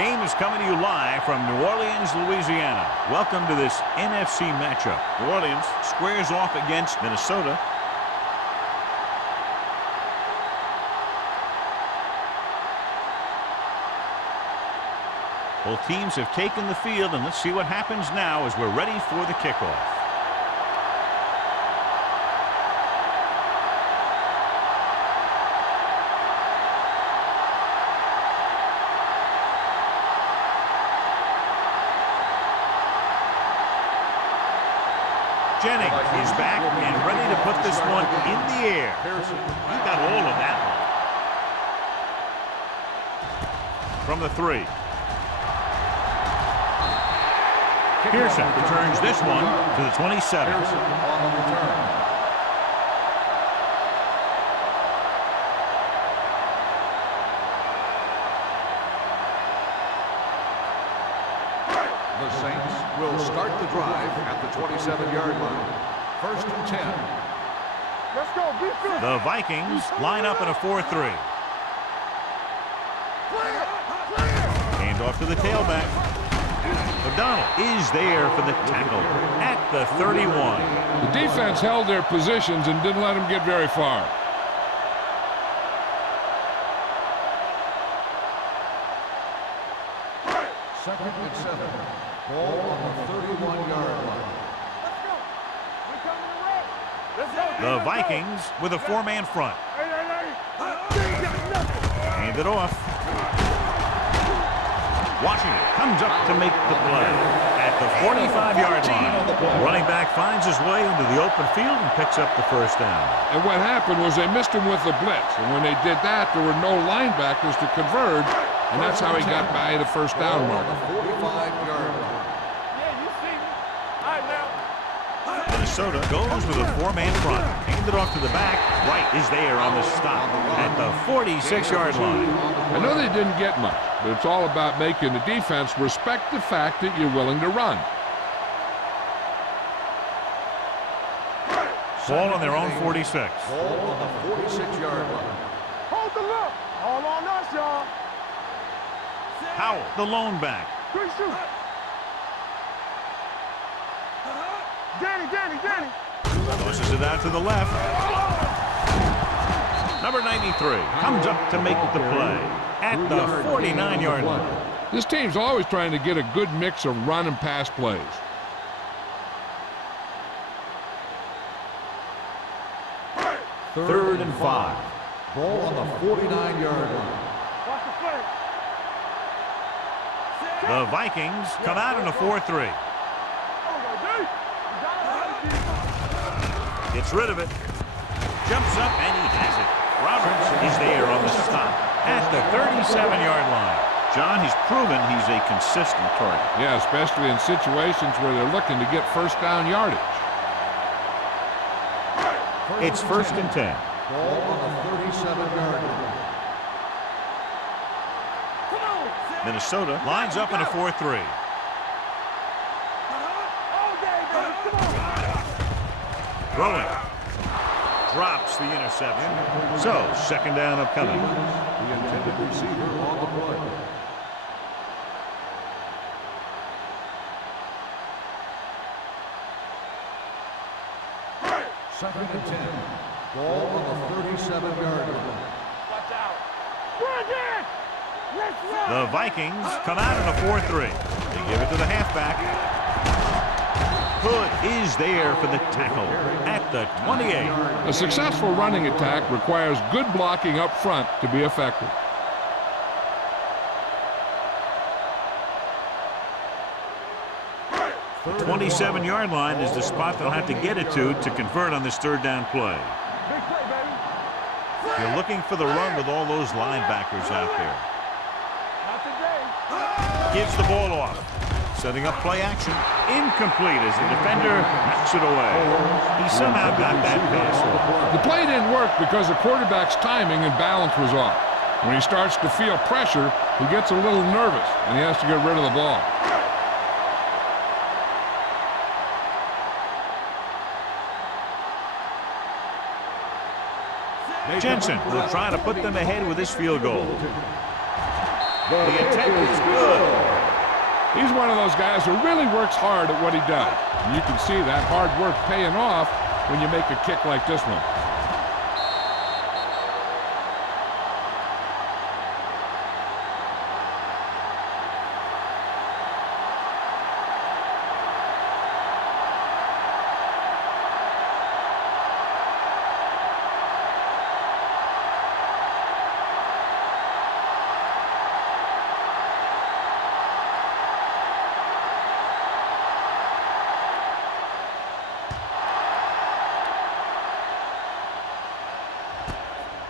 game is coming to you live from New Orleans, Louisiana. Welcome to this NFC matchup. New Orleans squares off against Minnesota. Both teams have taken the field, and let's see what happens now as we're ready for the kickoff. Jennings is back and ready to put this one in the air. He got all of that one. From the 3. Pearson returns this one to the 27. The Saints will start the drive at the 27-yard line. 1st and 10. Let's go. The Vikings line up in a 4-3. Hand off to the tailback. O'Donnell is there for the tackle at the 31. The defense held their positions and didn't let them get very far. Second and 7. Ball on the 31-yard line. The Vikings with a 4-man front. Hand it off. Washington comes up to make the play at the 45-yard line. Running back finds his way into the open field and picks up the first down. And what happened was they missed him with the blitz. And when they did that, there were no linebackers to converge. And that's how he got by the first down mark. 45-yard line. Minnesota goes with a 4-man front. Handed off to the back. Wright is there on the stop at the 46-yard line. I know they didn't get much, but it's all about making the defense respect the fact that you're willing to run. Ball on their own 46. Ball on the 46-yard line. Hold the look. All on us, y'all. Howell, the lone back. Good shoot. Danny. Pushes it out to the left. Number 93 comes up to make the play at the 49-yard line. This team's always trying to get a good mix of run and pass plays. Third and 5. Ball on the 49-yard line. Watch the play. The Vikings come out in a 4-3. Gets rid of it. Jumps up and he has it. Roberts is there on the stop at the 37-yard line. John, he's proven he's a consistent target. Yeah, especially in situations where they're looking to get first down yardage. It's 1st and 10. Ball on the 37-yard line. Minnesota lines up in a 4-3. Throwing. Drops the interception. So, 2nd down upcoming. The intended receiver on the play. Second and 10. Ball on the 37-yard line. Watch out. Let's run. The Vikings come out in a 4-3. They give it to the halfback. Hood is there for the tackle at the 28. A successful running attack requires good blocking up front to be effective. The 27-yard line is the spot they'll have to get it to convert on this 3rd down play. Big play, baby. You're looking for the run with all those linebackers out there. Not today. Gives the ball off. Setting up play action. Incomplete as the defender knocks it away. He somehow got that pass off. The play didn't work because the quarterback's timing and balance was off. When he starts to feel pressure, he gets a little nervous, and he has to get rid of the ball. Jensen will try to put them ahead with this field goal. The attempt is good. He's one of those guys who really works hard at what he does. And you can see that hard work paying off when you make a kick like this one.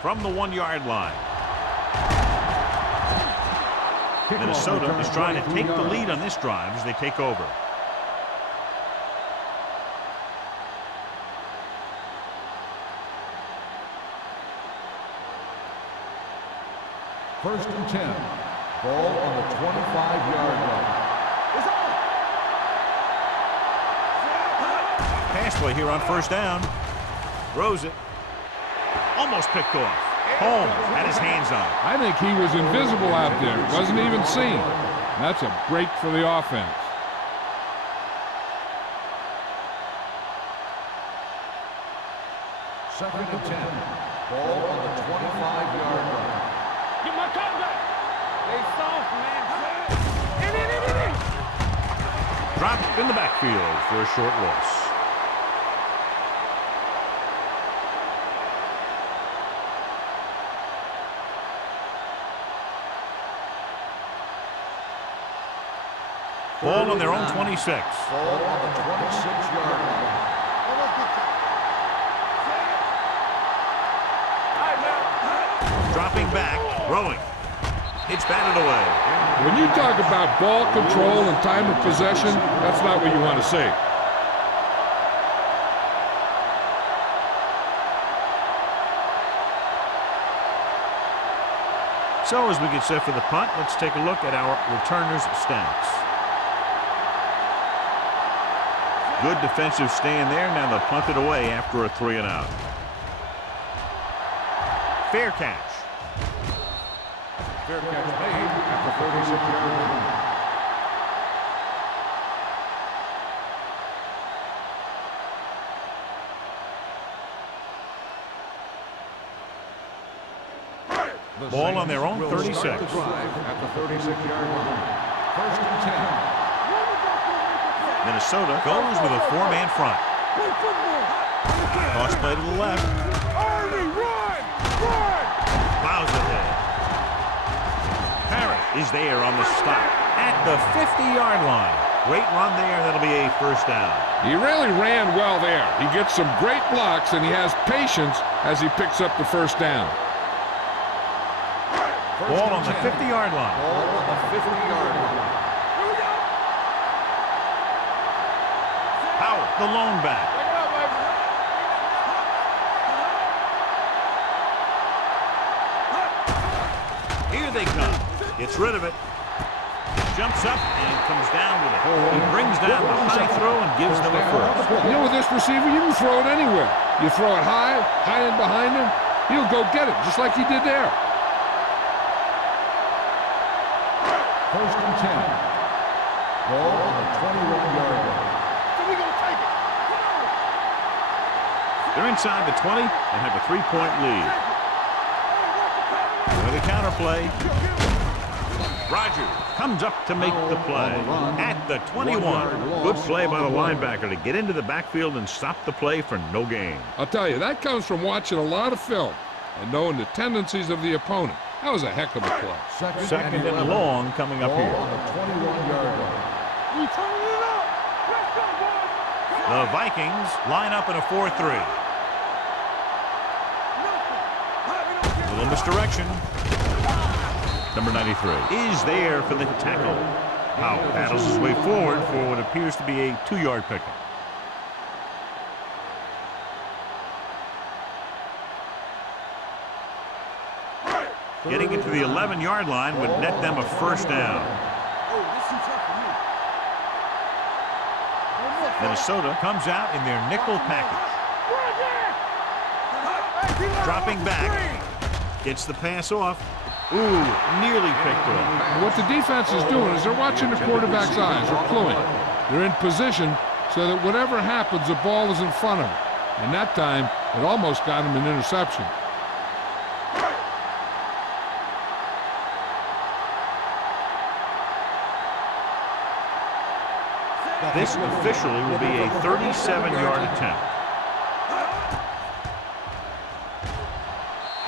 From the 1-yard line. Minnesota is trying to take the lead on this drive as they take over. First and 10. Ball on the 25-yard line. Pass play here on first down. Throws it. Almost picked off. Holmes had his hands on it. I think he was invisible out there. Wasn't even seen. That's a break for the offense. Second and 10. Ball on the 25-yard line. Get my cut back. They soft, man. Dropped in the backfield for a short loss. Ball on their own 26. Ball on the 26-yard line. Dropping back, throwing. It's batted away. When you talk about ball control and time of possession, that's not what you want to see. So as we get set for the punt, let's take a look at our returners' stats. Good defensive stand there. Now they'll punt it away after a 3-and-out. Fair catch. Fair catch made at the 36-yard line. Ball on their own 36. Start the drive at the 36-yard line. First and 10. Minnesota goes with a 4-man front. Toss play to the left. Army, run! Run! Plows ahead. Parrott is there on the stop at the 50-yard line. Great run there. That'll be a first down. He really ran well there. He gets some great blocks, and he has patience as he picks up the first down. Ball on the 50-yard line. Ball on the 50-yard line. Howard, the lone back. Here they come. Gets rid of it. Jumps up and comes down with it. He brings down the high throw and gives them a first. You know, with this receiver, you can throw it anywhere. You throw it high and behind him, he'll go get it, just like he did there. First and 10. Ball on the 21-yard line. They're inside the 20 and have a 3-point lead. With a counter play. Rogers comes up to make the play at the 21. Good play by the linebacker to get into the backfield and stop the play for no gain. I'll tell you, that comes from watching a lot of film and knowing the tendencies of the opponent. That was a heck of a play. Second and long coming up here. Ball on the 21-yard line. We turning it up. Let's go, boys. The Vikings line up in a 4-3. Little misdirection. Number 93 is there for the tackle. Powell paddles his way forward for what appears to be a 2-yard pickup. Getting it to the 11-yard line would net them a first down. Minnesota comes out in their nickel package. Dropping back. Gets the pass off. Ooh, nearly picked off. What the defense is doing is they're watching the quarterback's eyes. They're cluing. They're in position so that whatever happens, the ball is in front of him. And that time, it almost got him an interception. This officially will be a 37-yard attempt.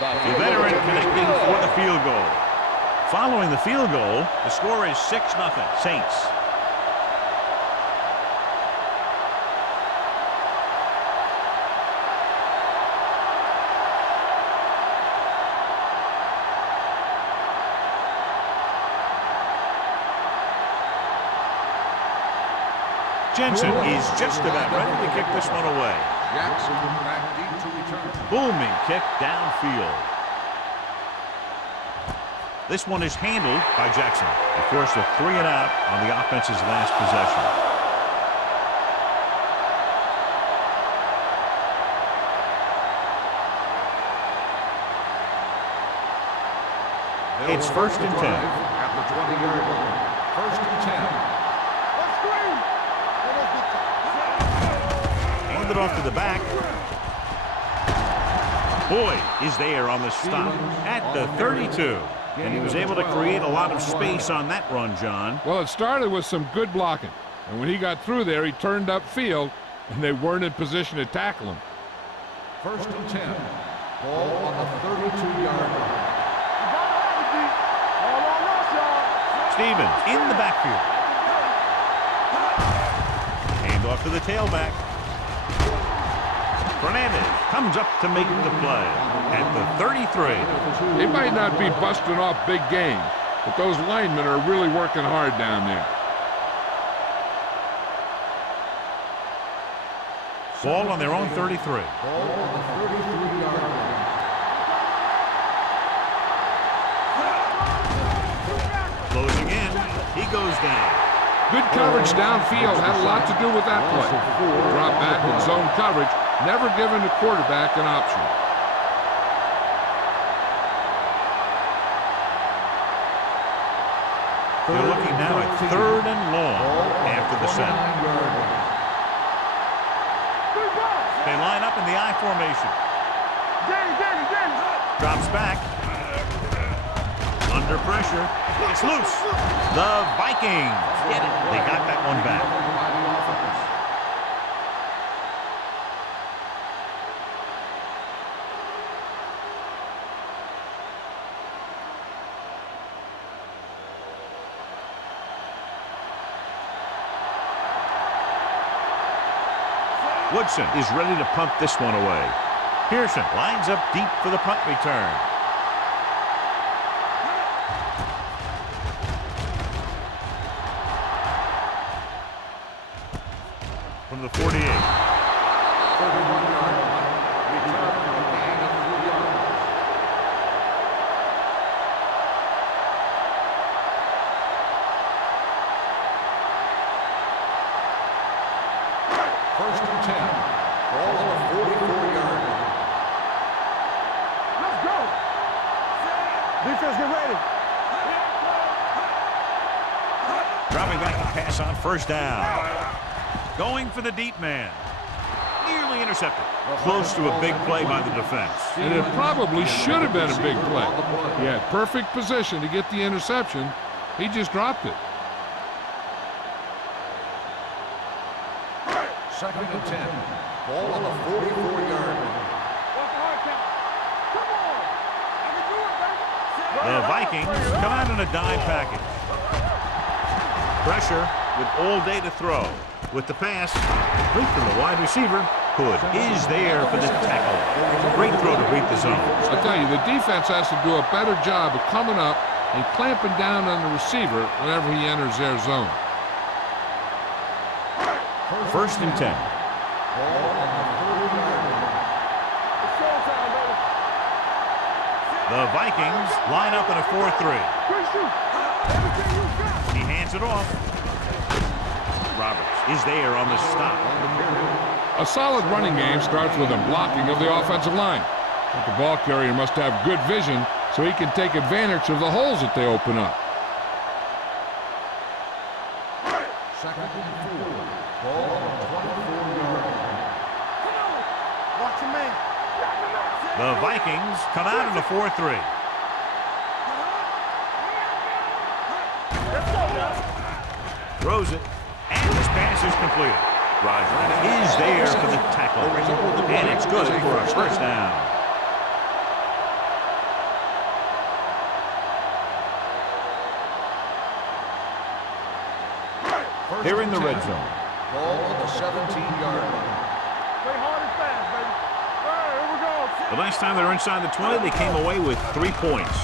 The veteran connecting for the field goal. Following the field goal, the score is 6-0 Saints. Jensen is just about ready to kick this one away. Jackson back deep to return. Booming kick downfield. This one is handled by Jackson. He forced a 3 and out on the offense's last possession. It's 1st and 10. At the 20-yard line. 1st and 10. Handed off to the back. Boyd is there on the stop at the 32. And he was able to create a lot of space on that run, John. Well, it started with some good blocking. And when he got through there, he turned upfield, and they weren't in position to tackle him. 1st and 10. Ball on the 32-yard line. Stevens in the backfield. Hand off to the tailback. Fernandez comes up to make the play at the 33. They might not be busting off big game, but those linemen are really working hard down there. Ball on their own 33. Ball on the 33-yard line. Closing in, he goes down. Good coverage downfield had a lot to do with that play. Drop back in zone coverage, never giving the quarterback an option. They're looking now at 3rd and long after the set. They line up in the I formation. Drops back. Under pressure. It's loose. The Vikings get it. They got that one back. Woodson is ready to punt this one away. Pearson lines up deep for the punt return. From the 48. 31-yard line. Return for a gain of 3 yards. First and 10. Ball on the 44-yard line. Let's go. Defense, get ready. Dropping back to pass on 1st down. Going for the deep man. Nearly intercepted. Close to a big play by the defense. And it probably should have been a big play. He had perfect position to get the interception. He just dropped it. 2nd and 10. Ball on the 44-yard line. The Vikings come out in a dime package. Pressure with all day to throw. With the pass, complete from the wide receiver. Hood is there for the tackle. Great throw to beat the zone. I tell you, the defense has to do a better job of coming up and clamping down on the receiver whenever he enters their zone. 1st and 10. The Vikings line up in a 4-3. He hands it off. Roberts is there on the stop. A solid running game starts with a blocking of the offensive line. But the ball carrier must have good vision so he can take advantage of the holes that they open up. Second and 4. Ball on the 24-yard line. Watch your man. The Vikings come out in a 4-3. Throws it, and this pass is completed. Roger is there for the tackle, and it's good for a first down. They're in the red zone. Ball on the 17-yard line. Play hard and fast, baby. All right, here we go. The last time they were inside the 20, they came away with 3 points.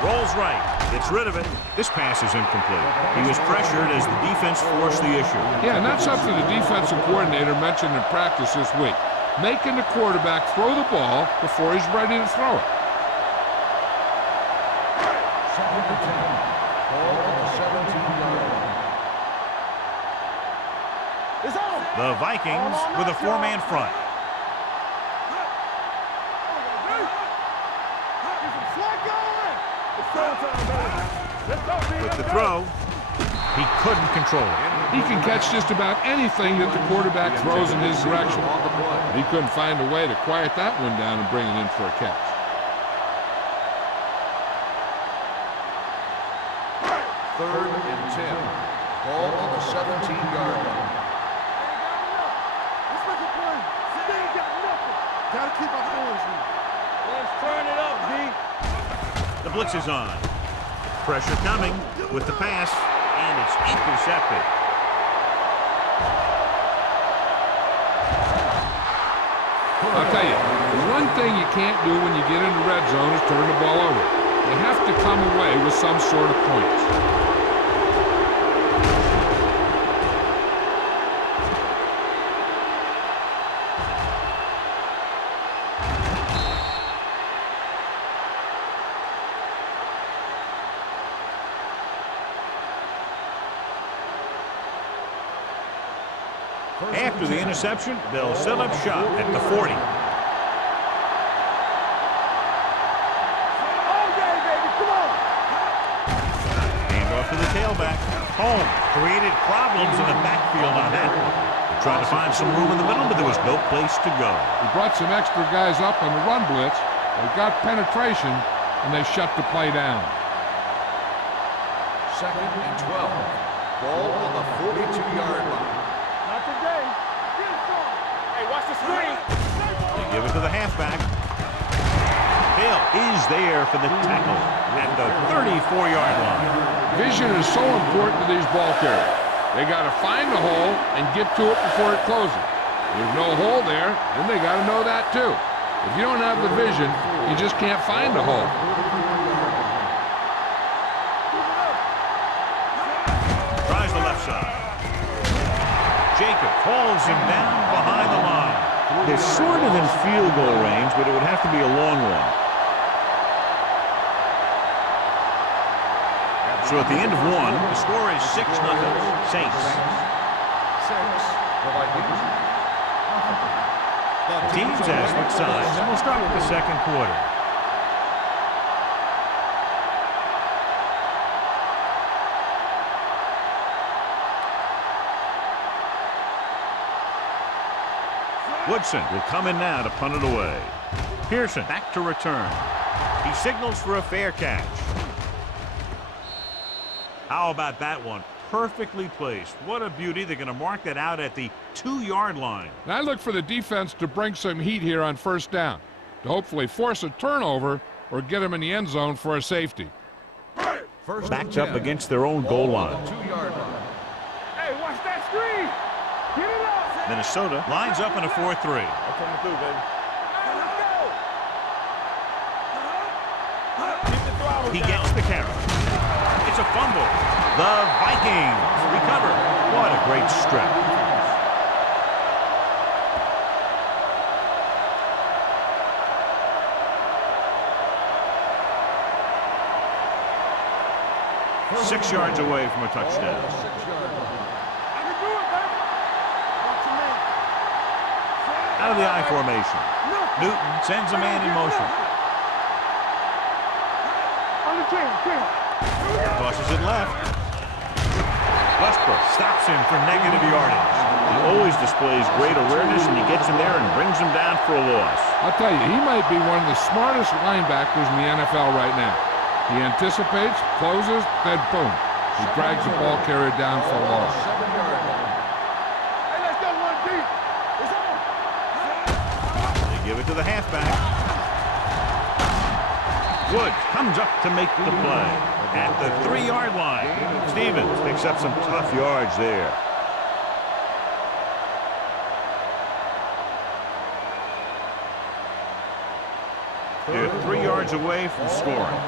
Rolls right, gets rid of it. This pass is incomplete. He was pressured as the defense forced the issue. Yeah, and that's something the defensive coordinator mentioned in practice this week. Making the quarterback throw the ball before he's ready to throw it. Second and 10. Ball on the 17-yard line. It's on. The Vikings with a 4-man front. With the throw, he couldn't control it. He can catch just about anything that the quarterback throws in his direction. He couldn't find a way to quiet that one down and bring it in for a catch. Third and 10. Ball on the 17-yard line. Let's make a play. They ain't got nothing. Gotta keep our hands in. Let's turn it up, D. The blitz is on. Pressure coming with the pass, and it's intercepted. I'll tell you, the one thing you can't do when you get in the red zone is turn the ball over. You have to come away with some sort of points. After the interception, they'll set up shop at the 40. Handoff to the tailback. Home created problems in the backfield on that one. They tried to find some room in the middle, but there was no place to go. He brought some extra guys up on the run blitz. They got penetration, and they shut the play down. Second and 12. Ball on the 42-yard line. Not today. Get it on. Hey, watch the screen. They give it to the halfback. Hill is there for the tackle at the 34-yard line. Vision is so important to these ball carriers. They got to find the hole and get to it before it closes. There's no hole there, then they got to know that too. If you don't have the vision, you just can't find the hole. Tries the left side. Jacob calls him down behind the line. They're sort of in field goal range, but it would have to be a long one. So at the end of one, the score is 6-0. Saints. 6. The Vikings. The teams have switched sides, and we'll start with the second quarter. Woodson will come in now to punt it away. Pearson back to return. He signals for a fair catch. How about that one? Perfectly placed. What a beauty. They're going to mark that out at the 2-yard line. And I look for the defense to bring some heat here on first down, to hopefully force a turnover or get them in the end zone for a safety. First Backed up against their own goal line. 2-yard line. Hey, watch that screen. Get it up. Minnesota lines up in a 4-3. I'm coming through, baby. Keep the throttle He down. gets the carry. It's a fumble. The Vikings recover. What a great strip. First 6 yards away from a touchdown. 6-yard line. I can do it, baby. Watch your man. Out of the I formation. Newton sends a man in motion. Tosses it left. Westbrook stops him for negative yardage. He always displays great awareness, and he gets in there and brings him down for a loss. I'll tell you, he might be one of the smartest linebackers in the NFL right now. He anticipates, closes, then boom. He drags the ball carrier down for a loss. They give it to the halfback. Woods comes up to make the play at the 3-yard line. Stevens picks up some tough yards there. They're 3 yards away from scoring.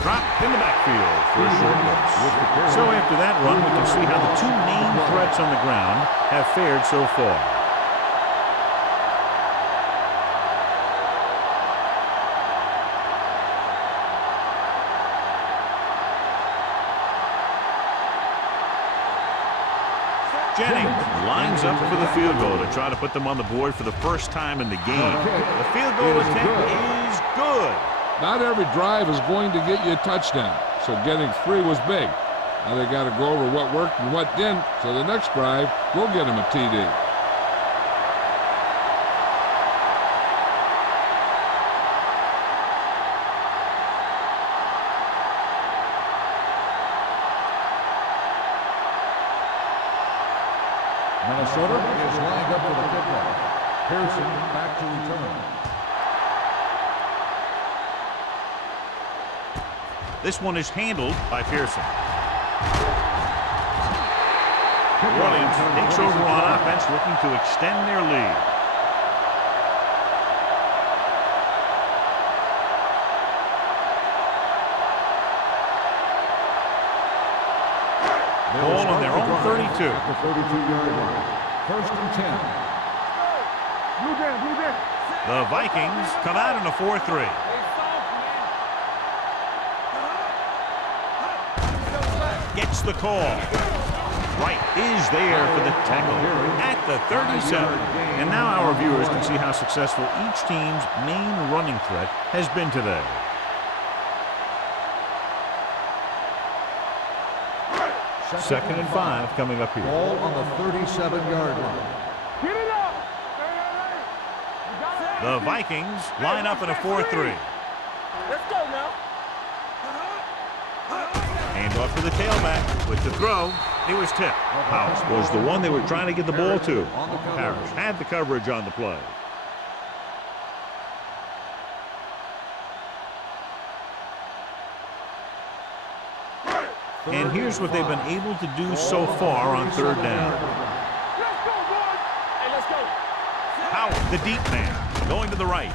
Dropped in the backfield for a short loss. So after that run, we can see how the 2 main threats on the ground have fared so far. Jennings lines up for the field goal to try to put them on the board for the first time in the game. The field goal attempt is good. Not every drive is going to get you a touchdown, so getting 3 was big. Now they got to go over what worked and what didn't, so the next drive will get them a TD. Minnesota is lined up for the kickoff. Pearson back to return. This one is handled by Pearson. Williams takes over on offense, looking to extend their lead. Ball on their own 32. The 32-yard line. First and 10. The Vikings come out in a 4-3. Gets the call. Wright is there for the tackle at the 37. And now our viewers can see how successful each team's main running threat has been today. Second and 5 coming up here. Ball on the 37-yard line. The Vikings line up in a 4-3. Let's go now. Hand off to the tailback with the throw. It was tipped. House was the one they were trying to get the ball to. Harris had the coverage on the play. And here's what they've been able to do so far on 3rd down. Howard, the deep man, going to the right.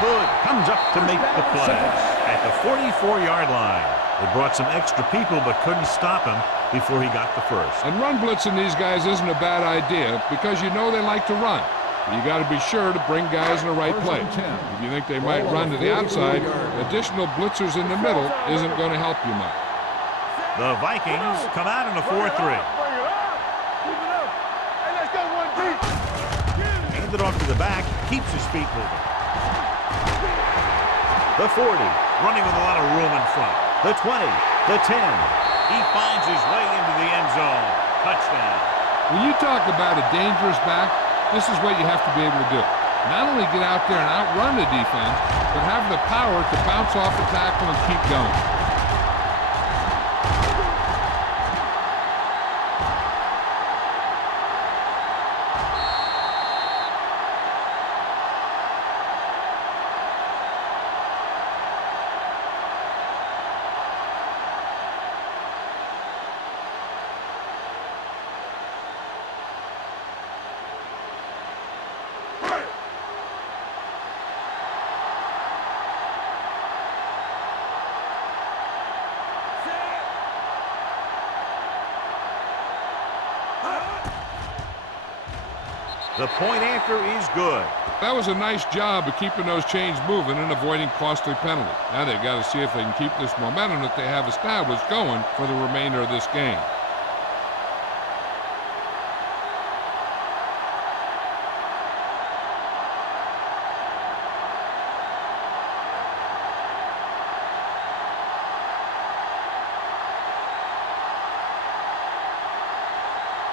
Hood comes up to make the play at the 44-yard line. They brought some extra people but couldn't stop him before he got the first. And run blitzing these guys isn't a bad idea because you know they like to run. You got to be sure to bring guys in the right place. If you think they might run to the outside, additional blitzers in the middle isn't going to help you much. The Vikings come out in a 4-3. Handed off to the back, keeps his feet moving. The 40, running with a lot of room in front. The 20, the 10. He finds his way into the end zone. Touchdown. When you talk about a dangerous back, this is what you have to be able to do. Not only get out there and outrun the defense, but have the power to bounce off the tackle and keep going. The point after is good. That was a nice job of keeping those chains moving and avoiding costly penalties. Now they've got to see if they can keep this momentum that they have established going for the remainder of this game.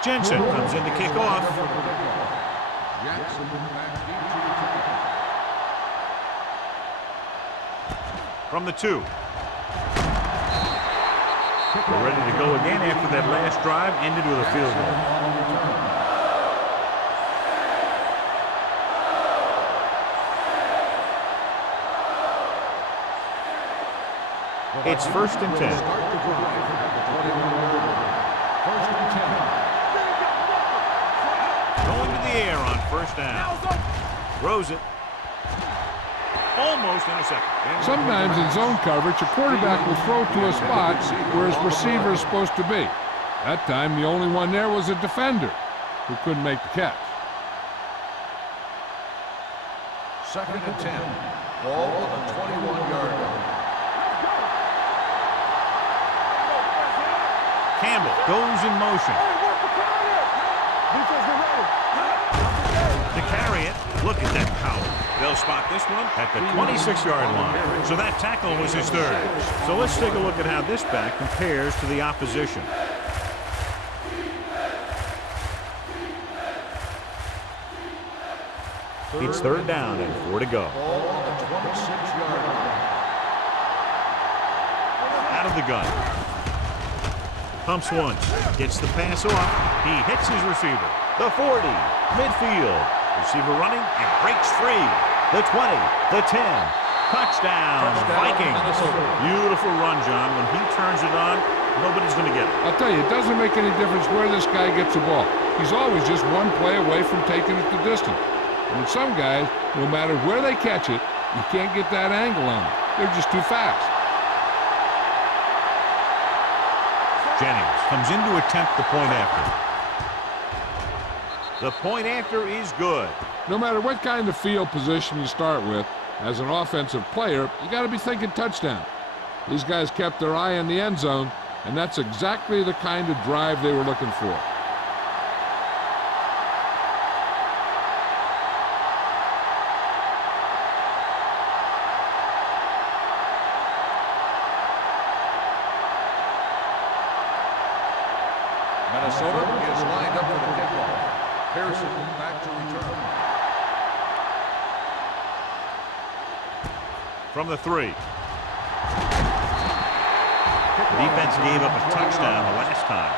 Jensen comes in to kick off. Jackson back deep to return. From the 2. We're ready to go again after that last drive ended with a field goal. It's 1st and 10. Start the drive at the 21-yard line. 1st and 10. Going to the air on 1st down. Throws it. Almost intercepted. Sometimes in zone coverage, a quarterback will throw to a spot where his receiver is supposed to be. That time, the only one there was a defender who couldn't make the catch. 2nd and 10. Ball on the 21-yard line. Campbell goes in motion. To carry it, look at that power. They'll spot this one at the 26-yard line. So that tackle was his 3rd. So let's take a look at how this back compares to the opposition. It's 3rd down and 4 to go. Ball on the 26-yard line. Out of the gun. Pumps once, gets the pass off. He hits his receiver. The 40, midfield. Receiver running and breaks free. The 20, the 10. Touchdown, Vikings. Beautiful run, John. When he turns it on, nobody's going to get it. I'll tell you, it doesn't make any difference where this guy gets the ball. He's always just one play away from taking it the distance. And with some guys, no matter where they catch it, you can't get that angle on them. They're just too fast. Jennings comes in to attempt the point after. The point after is good. No matter what kind of field position you start with, as an offensive player, you got to be thinking touchdown. These guys kept their eye on the end zone, and that's exactly the kind of drive they were looking for. Minnesota is lined up for the kickoff. Harrison back to return. From the 3. The defense gave up a touchdown the last time.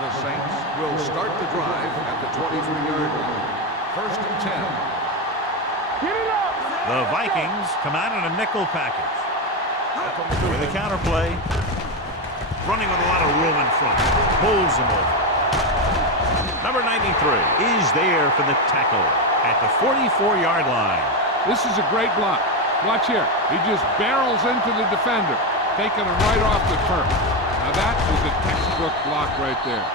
The Saints will start the drive at the 23-yard line. 1st and 10. The Vikings come out in a nickel package. With a counterplay. Running with a lot of room in front. Pulls him over. Number 93 is there for the tackle at the 44-yard line. This is a great block. Watch here. He just barrels into the defender, taking him right off the turf. Now that is a textbook block right there.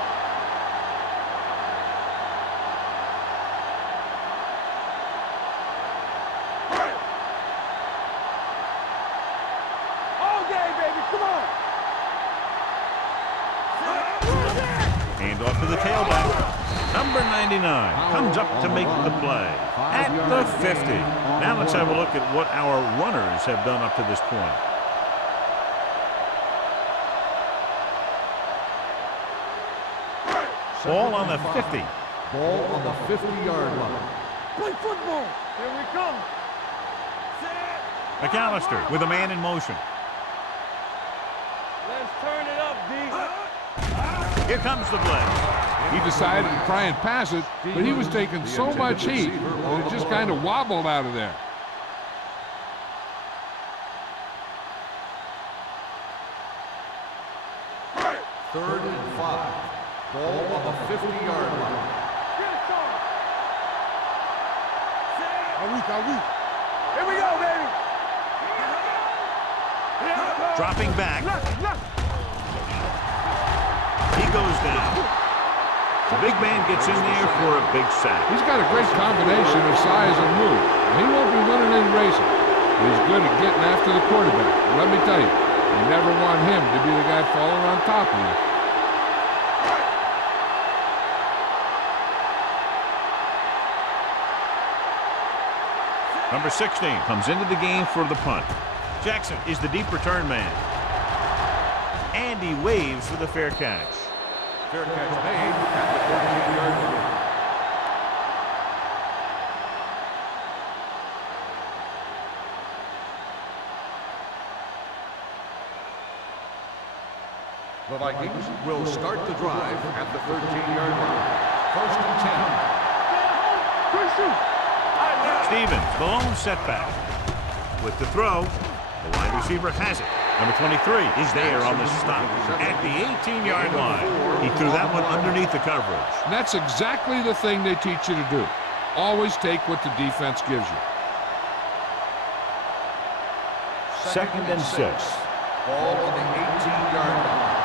Handoff to the tailback. Number 99 comes up to make the play at the 50. Now let's have a look at what our runners have done up to this point. Ball on the 50. Ball on the 50-yard line. Play football. Here we come. McAllister with a man in motion. Let's turn it up, D. Here comes the blitz. He decided to try and pass it, but he was taking so much heat that it just kind of wobbled out of there. Third and 5. Ball on the 50-yard line. Here we go, baby. Dropping back. He goes down. The big man gets in there for a big sack. He's got a great combination of size and move. He won't be winning any races, but he's good at getting after the quarterback. And let me tell you, you never want him to be the guy falling on top of you. Number 16 comes into the game for the punt. Jackson is the deep return man. And he waves for the fair catch. Fair catch made at the 14-yard line. The Vikings will start the drive at the 13-yard line. First and 10. Stevens, the lone setback. With the throw, the wide receiver has it. Number 23 is there on the stop at the 18-yard line. He threw that one underneath the coverage. And that's exactly the thing they teach you to do. Always take what the defense gives you. Second and 6. Ball on the 18-yard line.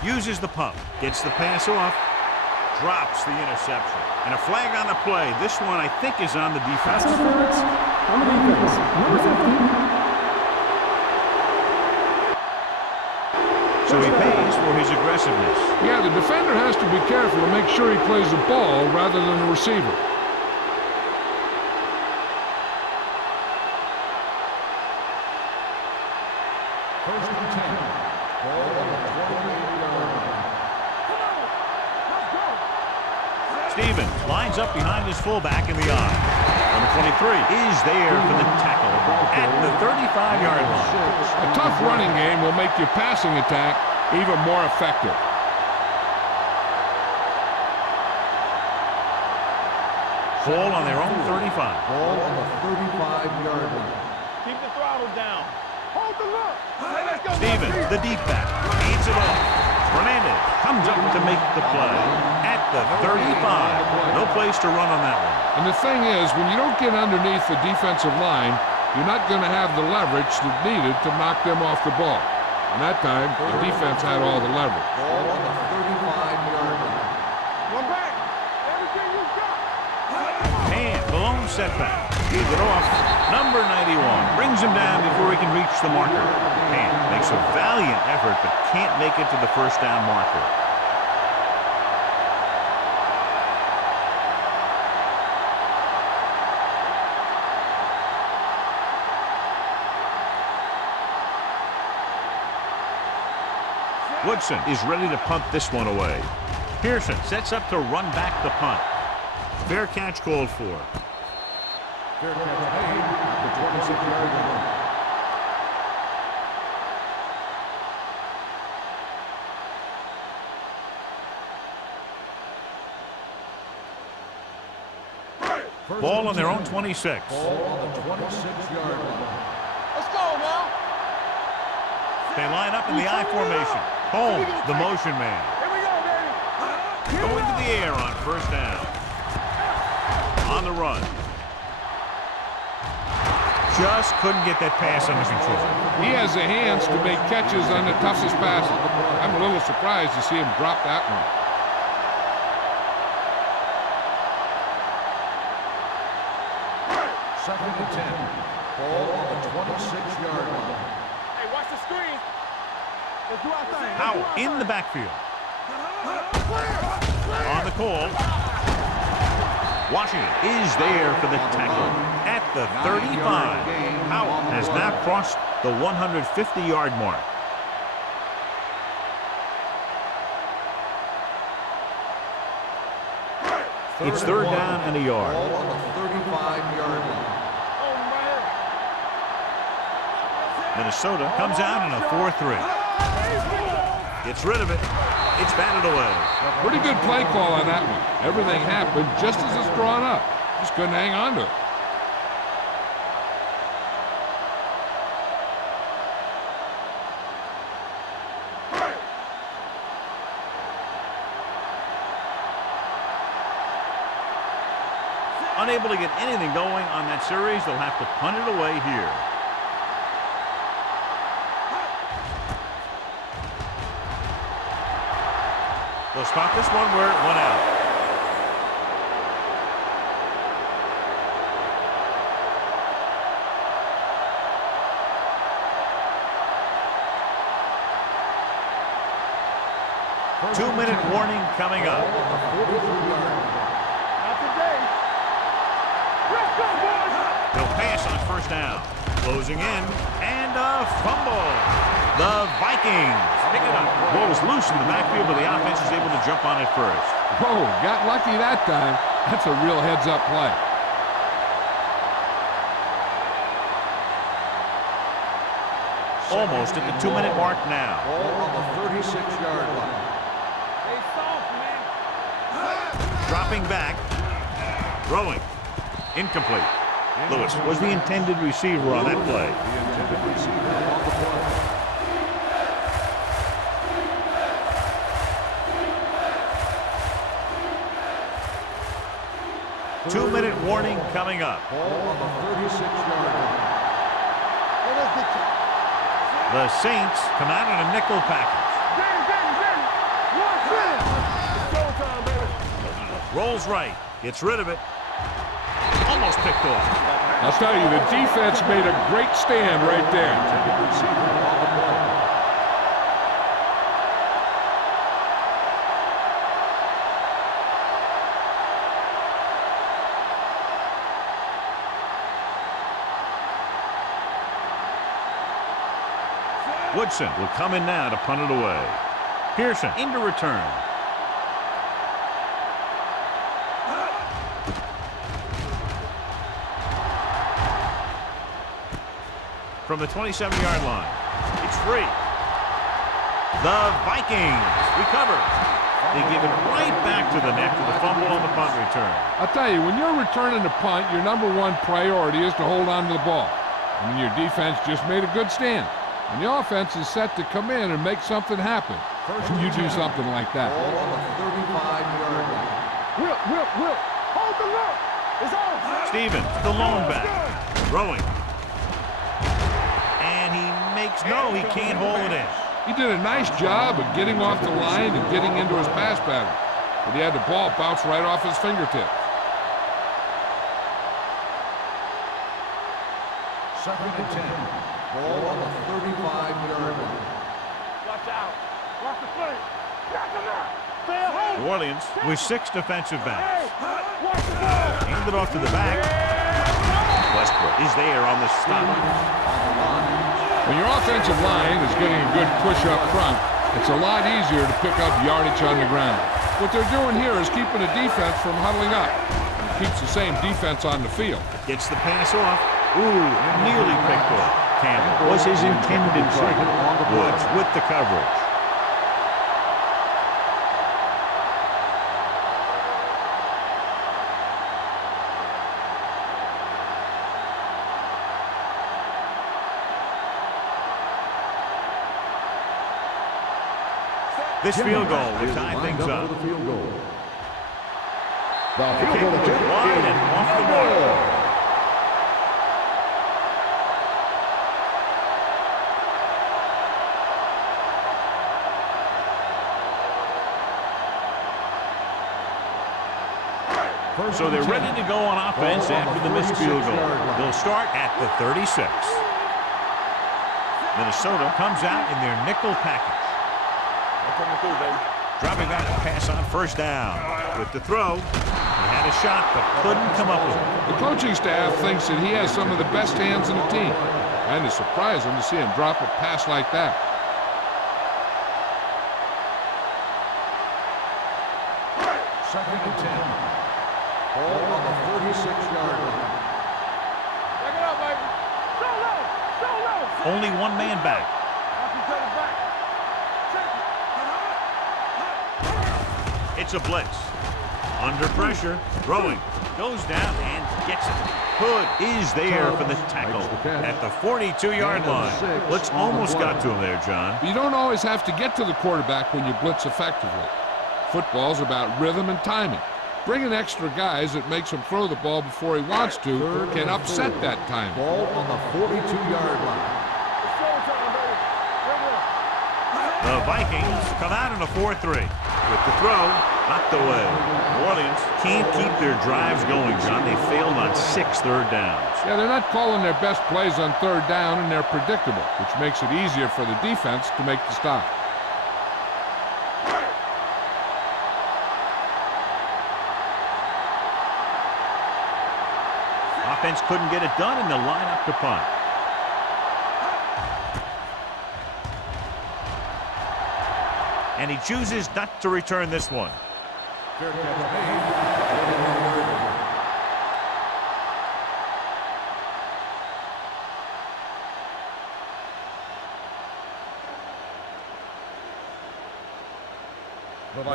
Uses the pump, gets the pass off, drops the interception. And a flag on the play. This one, I think, is on the defense. Interference on the defense. Number 15. So he pays for his aggressiveness. Yeah, the defender has to be careful to make sure he plays the ball rather than the receiver. First and 10. Ball on the 28-yard line. Stevens lines up behind his fullback in the eye. Number 23 is there for the tackle at the 35-yard line. A tough running game will make your passing attack even more effective. Ball on their own 35. Ball on the 35-yard line. Keep the throttle down. Hold the look. Let's go. Stevens, the deep back, hands it off. Hernandez comes up to make the play at the 35. No place to run on that one. And the thing is, when you don't get underneath the defensive line, you're not going to have the leverage that's needed to knock them off the ball. And that time, the defense had all the leverage. Ball on the 35-yard line. One back. Everything you got. Man, the lone setback. Leads it off. Number 91 brings him down before he can reach the marker. Man makes a valiant effort but can't make it to the first down marker. Woodson is ready to punt this one away. Pearson sets up to run back the punt. Fair catch called for. Fair catch made at the 26-yard line. Ball on their own 26. Ball on the 26-yard line. Let's go now. They line up in the I formation. Holmes, the motion man. Here we go, baby. Going to the air on first down. On the run. Just couldn't get that pass under control. He has the hands to make catches on the toughest passes. I'm a little surprised to see him drop that one. Second and 10. Ball on the 26-yard line. Hey, watch the screen. Let's do our thing. Howell in the backfield. On the call. Washington is there for the tackle at the 35. Howell has now crossed the 150-yard mark. It's third down and a yard. Ball on the 35-yard line. Minnesota comes out in a 4-3. Gets rid of it. It's batted away. Pretty good play call on that one. Everything happened just as it's drawn up. Just couldn't hang on to it. Unable to get anything going on that series, they'll have to punt it away here. They'll spot this one where it went out. 2-minute warning coming up. Not today. Let's go, boys. They'll pass on first down. Closing in, and a fumble. The Vikings pick it up. The ball was loose in the backfield, but the offense was able to jump on it first. Whoa, got lucky that time. That's a real heads-up play. Almost at the 2-minute mark now. Ball on the 36-yard line. Hey, soft, man. Dropping back. Throwing. Incomplete. Lewis was the intended receiver on that play. The intended receiver on the play. Two-minute warning coming up. Ball on the 36-yard line. Hey, let's get you. The Saints come out in a nickel package. Watch this. It's showtime, baby. Rolls right. Gets rid of it. Almost picked off. I'll tell you, the defense made a great stand right there. Intended receiver on the play. Woodson will come in now to punt it away. Pearson into return. From the 27-yard line. It's free. The Vikings recover. They give it right back to the net for the fumble on the punt return. I'll tell you, when you're returning a punt, your number one priority is to hold on to the ball. I mean, your defense just made a good stand. And the offense is set to come in and make something happen. You do something like that. Ball on the 35-yard line. Will. Hold the look. It's on. Stevens, the lone back. Throwing. And he makes no, he can't hold it in. He did a nice job of getting off the line and getting into his pass pattern. But he had the ball bounce right off his fingertips. Second and 10. Ball on the 35-yard line. Watch out. Watch the play. Got them out. Stay at home. New Orleans with 6 defensive backs. Hey, watch the ball. Handed off to the back. Westbrook is there on the stop. When your offensive line is getting a good push up front, it's a lot easier to pick up yardage on the ground. What they're doing here is keeping the defense from huddling up. It keeps the same defense on the field. Gets the pass off. Ooh, nearly picked off. Campbell was his intended target. Woods with the coverage. This field goal will tie things up. The field goal. The kick is wide and off the mark. So they're ready to go on offense after the missed field goal. They'll start at the 36. Minnesota comes out in their nickel package. Dropping back to pass on first down. With the throw, he had a shot but couldn't come up with it. The coaching staff thinks that he has some of the best hands in the team. And it's surprising to see him drop a pass like that. Second and 10. Ball on the 36-yard line. Back it up, baby. So low. Only one man back. Watch each other back. Check it. It's a blitz. Under pressure, throwing. Goes down and gets it. Hood is there for the tackle at the 42-yard line. Blitz almost got to him there, John. You don't always have to get to the quarterback when you blitz effectively. Football's about rhythm and timing. Bringing extra guys that makes him throw the ball before he wants to can upset that time. Ball on the 42-yard line. It's showtime, baby. Bring it up. The Vikings come out in a 4-3. With the throw, knocked away. New Orleans can't keep their drives going, John. They failed on 6 third downs. Yeah, they're not calling their best plays on third down, and they're predictable, which makes it easier for the defense to make the stop. offense couldn't get it done, and they'll line up to punt. And he chooses not to return this one. Fair catch made.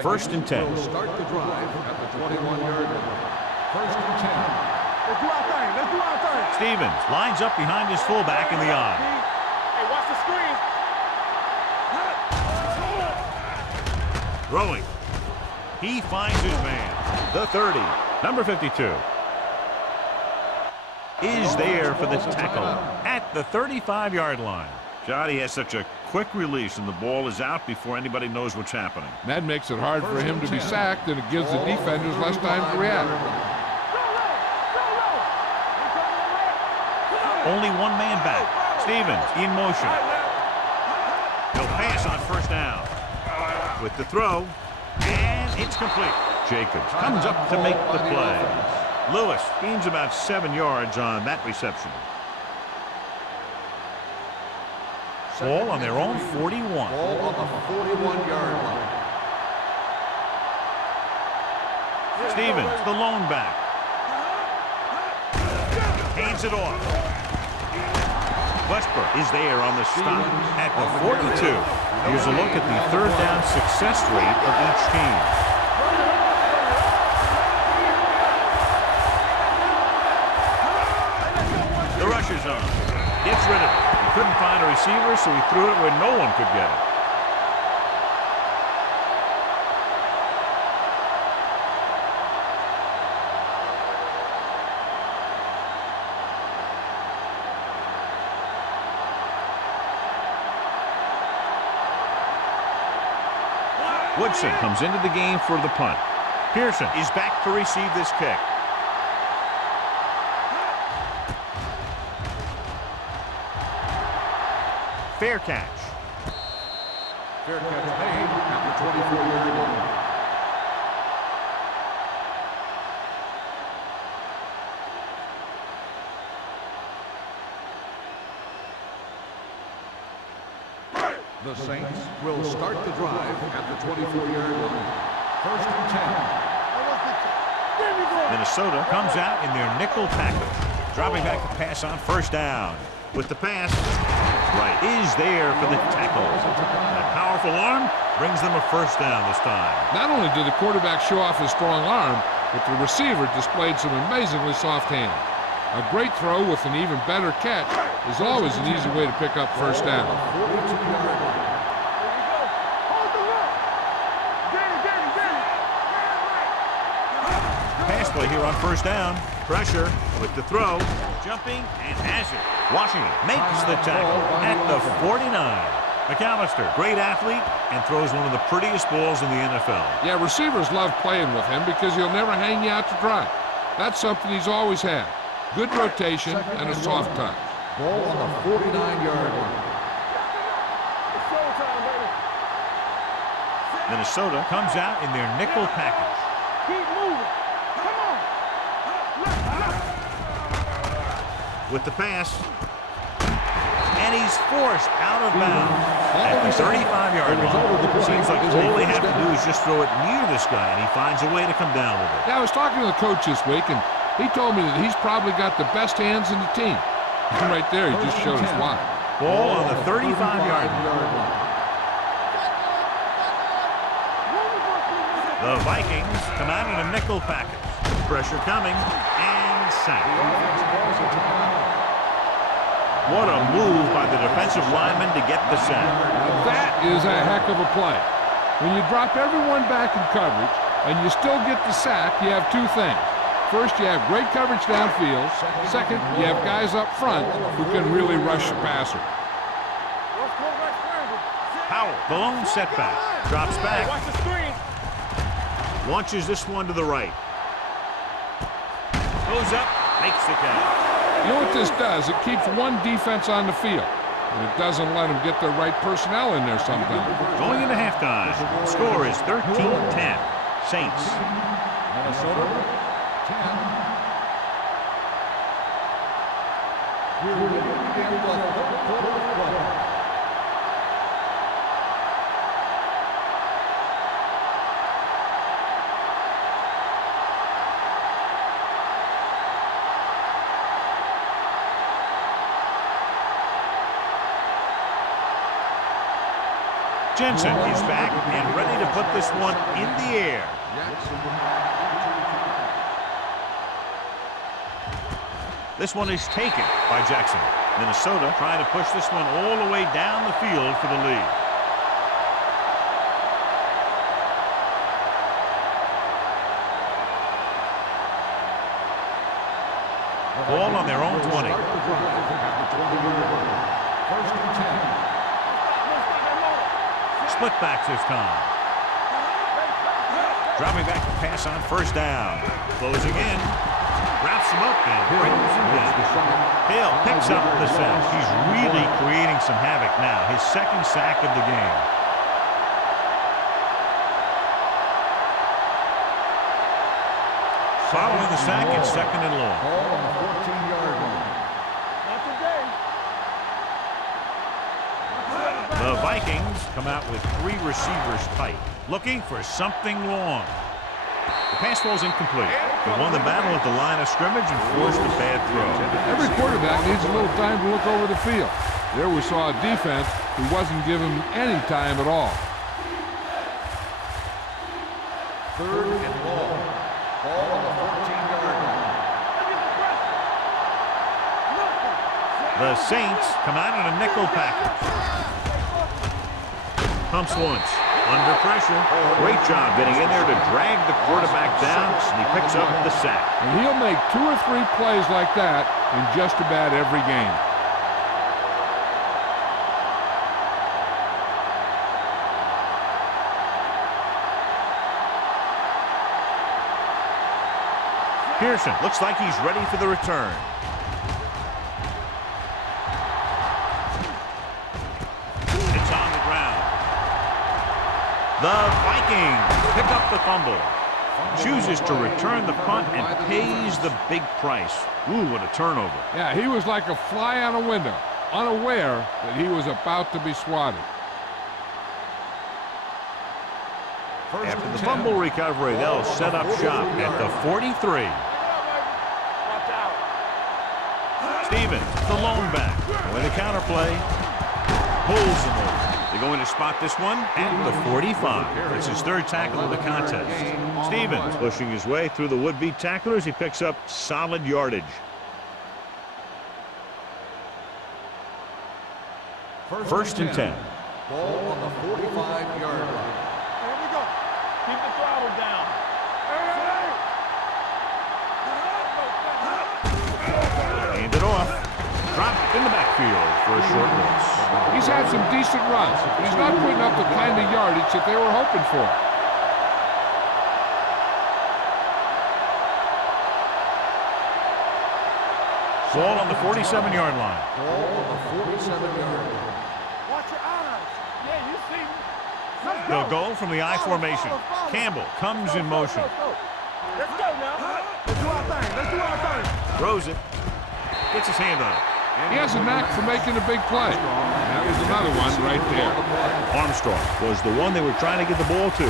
First and 10. Will start the drive at the 21-yard line. First and 10. Let's do our thing. Let's do our thing. Stevens lines up behind his fullback in the eye. Hey, watch the screen. Throwing. He finds his man. The 30. Number 52. Is there for the tackle at the 35-yard line. Johnny has such a quick release, and the ball is out before anybody knows what's happening. That makes it hard for him to be sacked, and it gives the defenders less time to react. Only one man back. Stevens in motion. He'll pass on first down. With the throw, and it's complete. Jacobs comes up to make the play. Lewis gains about 7 yards on that reception. Ball on their own 41. Ball on the 41-yard line. Stevens, the lone back. Hands it off. Westbrook is there on the stop at the 42. Here's a look at the third down success rate of each team. The rush is on. Gets rid of it. He couldn't find a receiver, so he threw it where no one could get it. Woodson comes into the game for the punt. Pearson is back to receive this kick. Fair catch. Fair catch made at the 24-yard line. The Saints will start the drive at the 24-yard line. First and 10. Minnesota comes out in their nickel package, dropping back to pass on first down. With the pass, right is there for the tackle. That powerful arm brings them a first down this time. Not only did the quarterback show off his strong arm, but the receiver displayed some amazingly soft hands. A great throw with an even better catch is always an easy way to pick up first down. 42-yard line. Pass play here on first down. Pressure with the throw. Jumping and has it. Washington makes the tackle at the 49. McAllister, great athlete, and throws one of the prettiest balls in the NFL. Yeah, receivers love playing with him because he'll never hang you out to dry. That's something he's always had. Good rotation and a soft touch. Ball on the 49-yard line. Minnesota comes out in their nickel package. Keep moving. Come on. With the pass. And he's forced out of bounds at the 35-yard line. Seems like all they have to do is just throw it near this guy, and he finds a way to come down with it. Yeah, I was talking to the coach this week, and he told me that he's probably got the best hands in the team. And right there, he just showed us why. Ball on the 35-yard line. The Vikings come out in a nickel package. Pressure coming, and sack. What a move by the defensive lineman to get the sack. That is a heck of a play. When you drop everyone back in coverage and you still get the sack, you have two things. First, you have great coverage downfield. Second, you have guys up front who can really rush the passer. Powell, the lone setback. Drops back. Watch the screen. Launches this one to the right. Goes up, makes the catch. You know what this does? It keeps one defense on the field, and it doesn't let them get the right personnel in there sometimes. Going into halftime, the score is 13-10. Saints. Minnesota 10. Here we begin the third quarter of play. Jensen is back and ready to put this one in the air. This one is taken by Jackson. Minnesota trying to push this one all the way down the field for the lead. Ball on their own 20. First and 10. Split backs this time. Dropping back to pass on first down. Closing in. Wraps him up and brings him down. Hill picks up the sack. He's really creating some havoc now. His second sack of the game. Following the sack, it's second and long. Ball on the 14-yard line. Not today. The Vikings come out with 3 receivers tight, looking for something long. The pass ball's incomplete. He won the battle at the line of scrimmage and forced a bad throw. Every quarterback needs a little time to look over the field. There we saw a defense who wasn't given any time at all. Third and long. Ball on the 14-yard line. The Saints come out in a nickel package. Pumps once. Under pressure. Great job getting in there to drag the quarterback down, and he picks up the sack. And he'll make 2 or 3 plays like that in just about every game. Pearson looks like he's ready for the return. It's on the ground. The Vikings pick up the fumble. Chooses to return the punt and pays the big price. Ooh, what a turnover. Yeah, he was like a fly on a window, unaware that he was about to be swatted. After the fumble recovery, they'll set up shop at the 43. Stevens, the lone back. With a counterplay, pulls him over. They're going to spot this one at the 45. It's his 3rd tackle of the contest. Stevens pushing his way through the would-be tacklers. He picks up solid yardage. First and 10. Ball on the 45-yard line. Here we go. Keep the throttle down. Hand it off. Dropped in the backfield for a short loss. He's had some decent runs, but he's not putting up the kind of yardage that they were hoping for. Ball on the 47-yard line. Ball on the 47-yard line. Watch your eyes. Yeah, you see me. Let's They'll go from the I formation. Campbell comes in motion. Let's go now. Let's do our thing. Let's do our thing. Throws it. Gets his hand on it. He has a knack for making a big play. That was another one right there. Armstrong was the one they were trying to get the ball to.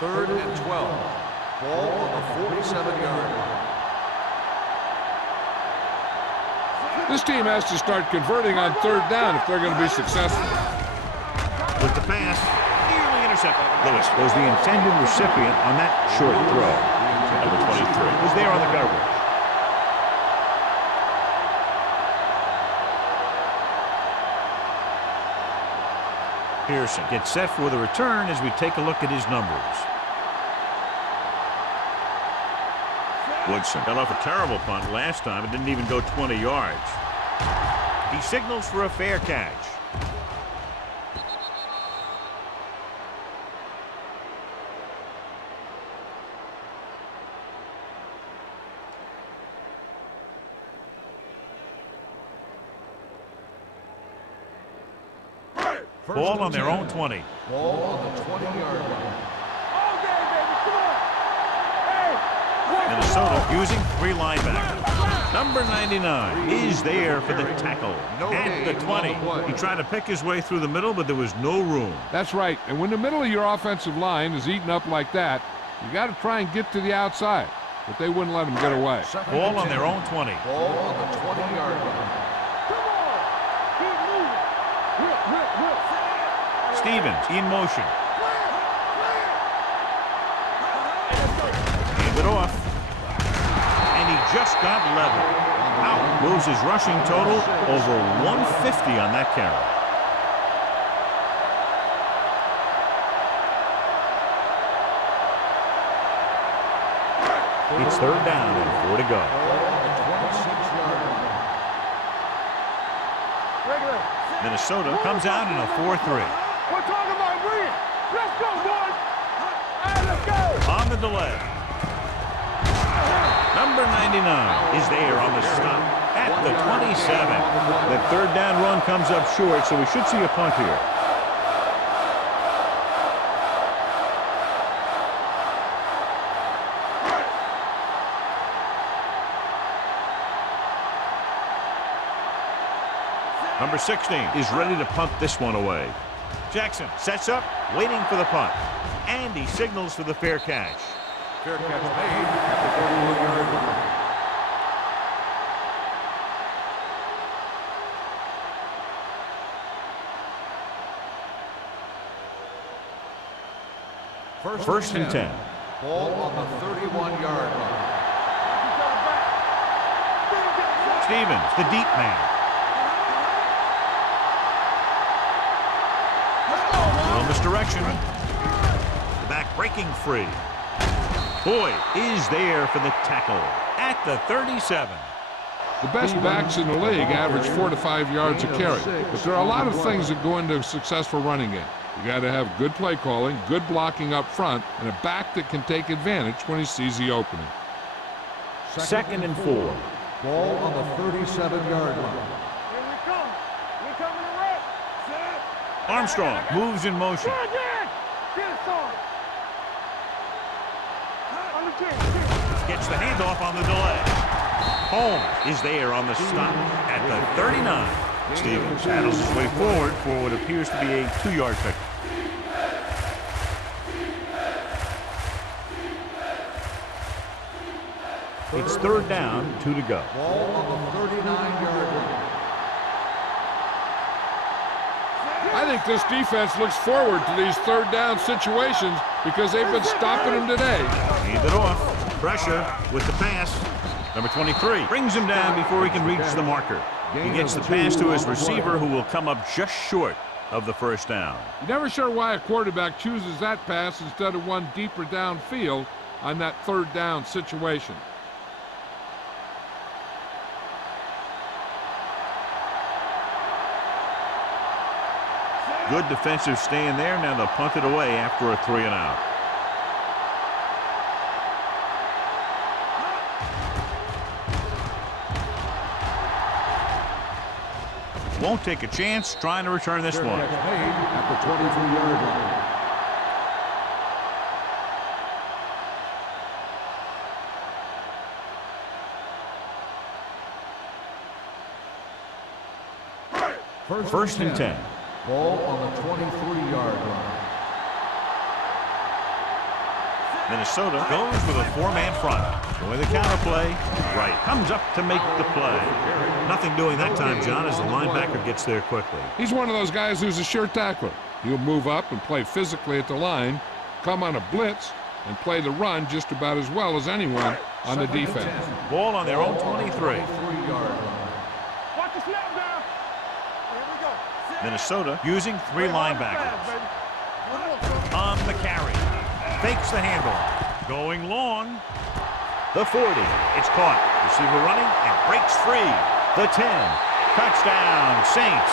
Third and 12. Ball on the 47-yard line. This team has to start converting on 3rd down if they're going to be successful. With the pass, nearly intercepted. Lewis was the intended recipient on that short throw. Number 23 was there on the coverage. Pearson gets set for the return as we take a look at his numbers. Woodson got off a terrible punt last time. It didn't even go 20 yards. He signals for a fair catch. Ball on their own 20. Ball on the 20-yard line. All day, baby. Come on. Minnesota using 3 linebackers. Number 99 is there for the tackle at the 20. He tried to pick his way through the middle, but there was no room. That's right. And when the middle of your offensive line is eaten up like that, you got to try and get to the outside. But they wouldn't let him get away. Ball on their own 20. Ball on the 20-yard line. Come on. Keep moving. Whip. Stevens in motion. Hand it off. And he just got level. Out. Moves his rushing total over 150 on that carry. It's 3rd down and 4 to go. Minnesota comes out in a 4-3. We're talking about Green. Let's go, boys. Hey, let's go. On the delay. Number 99 is there on the stop at the 27. That 3rd down run comes up short, so we should see a punt here. Number 16 is ready to punt this one away. Jackson sets up, waiting for the punt. And he signals for the fair catch. Fair catch made at the 41-yard line. First and 10. Ball on the 31-yard line. Stevens, the deep man. Little misdirection. The back breaking free. Boyd is there for the tackle at the 37. The best backs in the league average 4 to 5 yards a carry. But there are a lot of things that go into a successful running game. You got to have good play calling, good blocking up front, and a back that can take advantage when he sees the opening. 2nd and 4. Ball on the 37-yard line. Here we come. We're coming to wreck. Set. Armstrong moves in motion. Get it on. On the kick. Gets the handoff on the delay. Holmes is there on the stop at the 39. Stevens paddles his way forward for what appears to be a 2-yard pick. It's 3rd down, 2 to go. Ball on the 39-yard line. I think this defense looks forward to these 3rd down situations because they've been stopping them today. Hand it off. Pressure with the pass. Number 23 brings him down before he can reach the marker. He gets the pass to his receiver, who will come up just short of the 1st down. You're never sure why a quarterback chooses that pass instead of one deeper downfield on that 3rd down situation. Good defensive stand there. Now they'll punt it away after a 3 and out. Won't take a chance trying to return this one. Made at the 23-yard line. First and 10. Ball on the 23-yard line. Minnesota goes with a 4-man front. Going the counter play. Right. Comes up to make the play. Nothing doing that time, John, as the linebacker gets there quickly. He's one of those guys who's a sure tackler. He'll move up and play physically at the line, come on a blitz, and play the run just about as well as anyone on the defense. Ball on their own 23. 23-yard line. Watch the snap down. Here we go. Minnesota using 3 linebackers. On the carry. Fakes the handoff. Going long. The 40. It's caught. Receiver running and breaks free. The 10. Touchdown, Saints.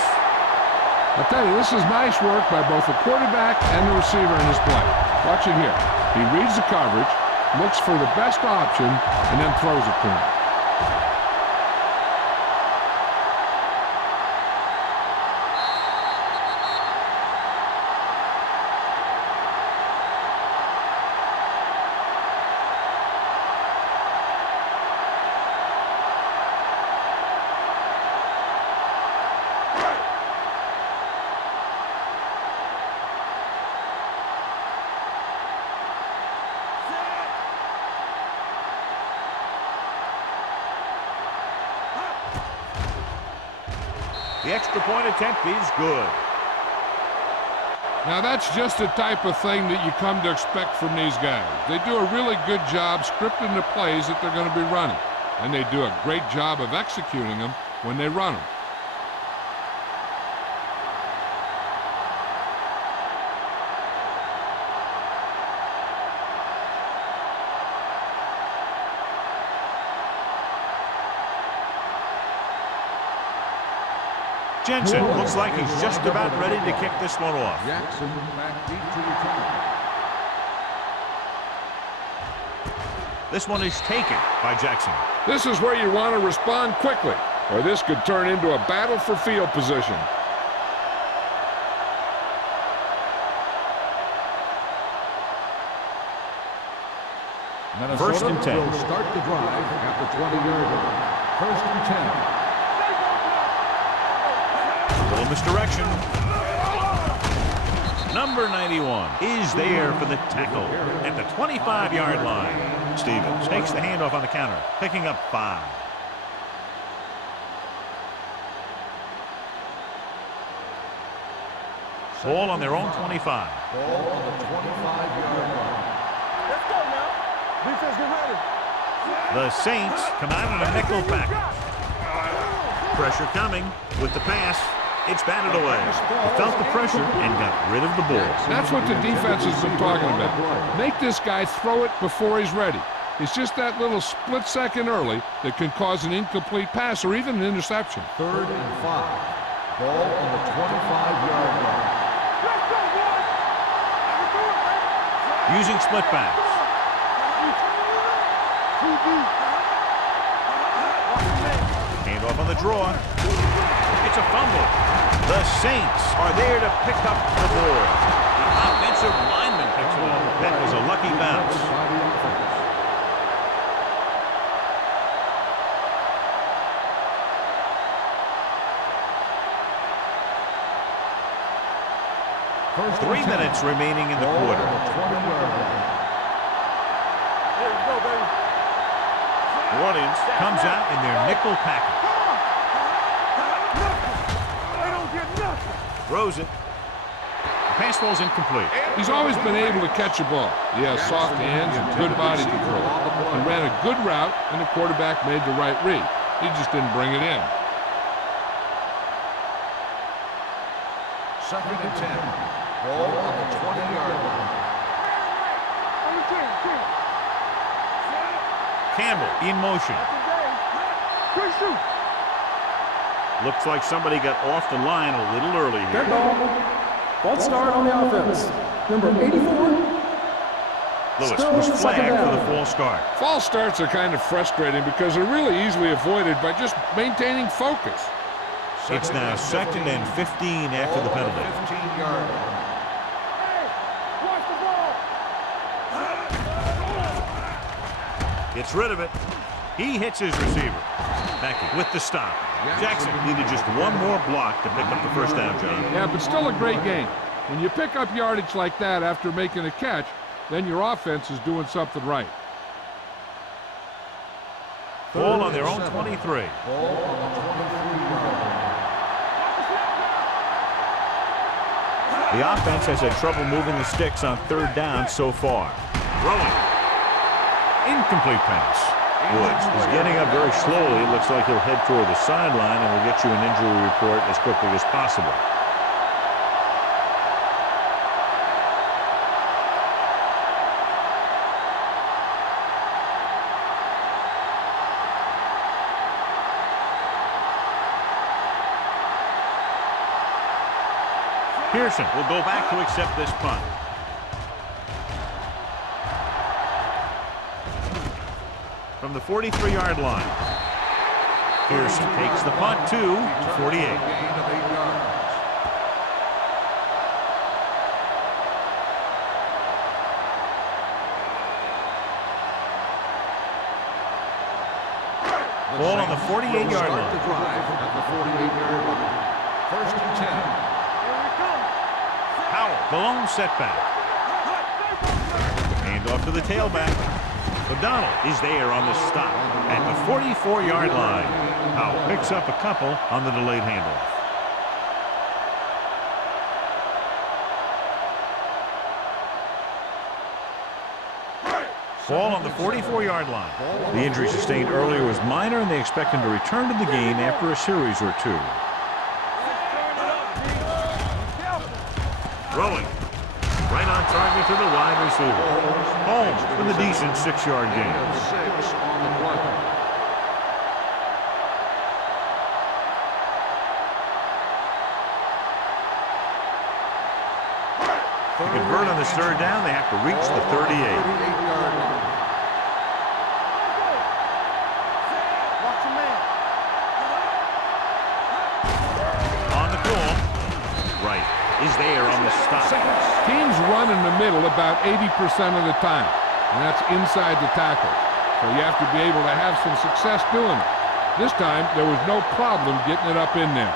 I'll tell you, this is nice work by both the quarterback and the receiver in this play. Watch it here. He reads the coverage, looks for the best option, and then throws it to him. The extra point attempt is good. Now that's just the type of thing that you come to expect from these guys. They do a really good job scripting the plays that they're going to be running. And they do a great job of executing them when they run them. Jensen looks like he's just about ready to kick this one off. Jackson back deep to return. This one is taken by Jackson. This is where you want to respond quickly, or this could turn into a battle for field position. Minnesota First and 10. will start the drive at the 20-yard line. First and 10. A little misdirection. Number 91 is there for the tackle at the 25-yard line. Stevens takes the handoff on the counter, picking up 5. Ball on their own 25. Ball on the 25-yard line. Let's go now. Defense, get ready. The Saints come out in a nickel package. Pressure coming with the pass. It's batted away. He felt the pressure and got rid of the ball. That's what the defense has been talking about. Make this guy throw it before he's ready. It's just that little split second early that can cause an incomplete pass or even an interception. 3rd and 5. Ball on the 25-yard line. Let's go, boys. Using split backs. Handoff on the draw. It's a fumble. The Saints are there to pick up the ball. The offensive lineman picks it up. That was a lucky bounce. By the offense. First 3 and 10. minutes remaining in the Ball quarter. on the 20-yard line. Here we go, baby. New Orleans comes out in their nickel package. They don't get nothing. Throws it. The pass ball's incomplete. He's always been able to catch a ball. He has soft hands and good body control. He ran a good route, and the quarterback made the right read. He just didn't bring it in. 2nd and 10. Ball on the 20-yard line. On the 10. Campbell in motion. Good shoot. Looks like somebody got off the line a little early Dead here. ball. False start on the offense. Number 84. Lewis Still was second flagged for down. the false start. False starts are kind of frustrating because they're really easily avoided by just maintaining focus. It's now 2nd and 15 after the penalty. 15-yard line. Hey, watch the ball. Gets rid of it. He hits his receiver. Becky with the stop. Jackson needed just one more block to pick up the first down, John. Yeah, but still a great game. When you pick up yardage like that after making a catch, then your offense is doing something right. Ball on their own 23. Ball on the 23-yard line. The offense has had trouble moving the sticks on 3rd down so far. Throwing. Incomplete pass. Woods is getting up very slowly. Looks like he'll head toward the sideline, and we'll get you an injury report as quickly as possible. Pearson will go back to accept this punt. From the 43-yard line. Pearson takes the punt to 48. Gain of 8 yards. Ball on the 48-yard Start line. the drive at the 48-yard line. First and 10. Here we come. Powell, the lone setback. Hand off to the tailback. O'Donnell is there on the stop at the 44-yard line. Powell picks up a couple on the delayed handoff. Ball on the 44-yard line. The injury sustained earlier was minor, and they expect him to return to the game after a series or two. Throwing. Right on target to the wide receiver. Holmes with a decent 6-yard gain. 6 on the play. To convert on this third down, they have to reach the 38. 38-yard line. On the call. Right is there on the stop. Teams run in the middle about 80% of the time, and that's inside the tackle. So you have to be able to have some success doing it. This time, there was no problem getting it up in there.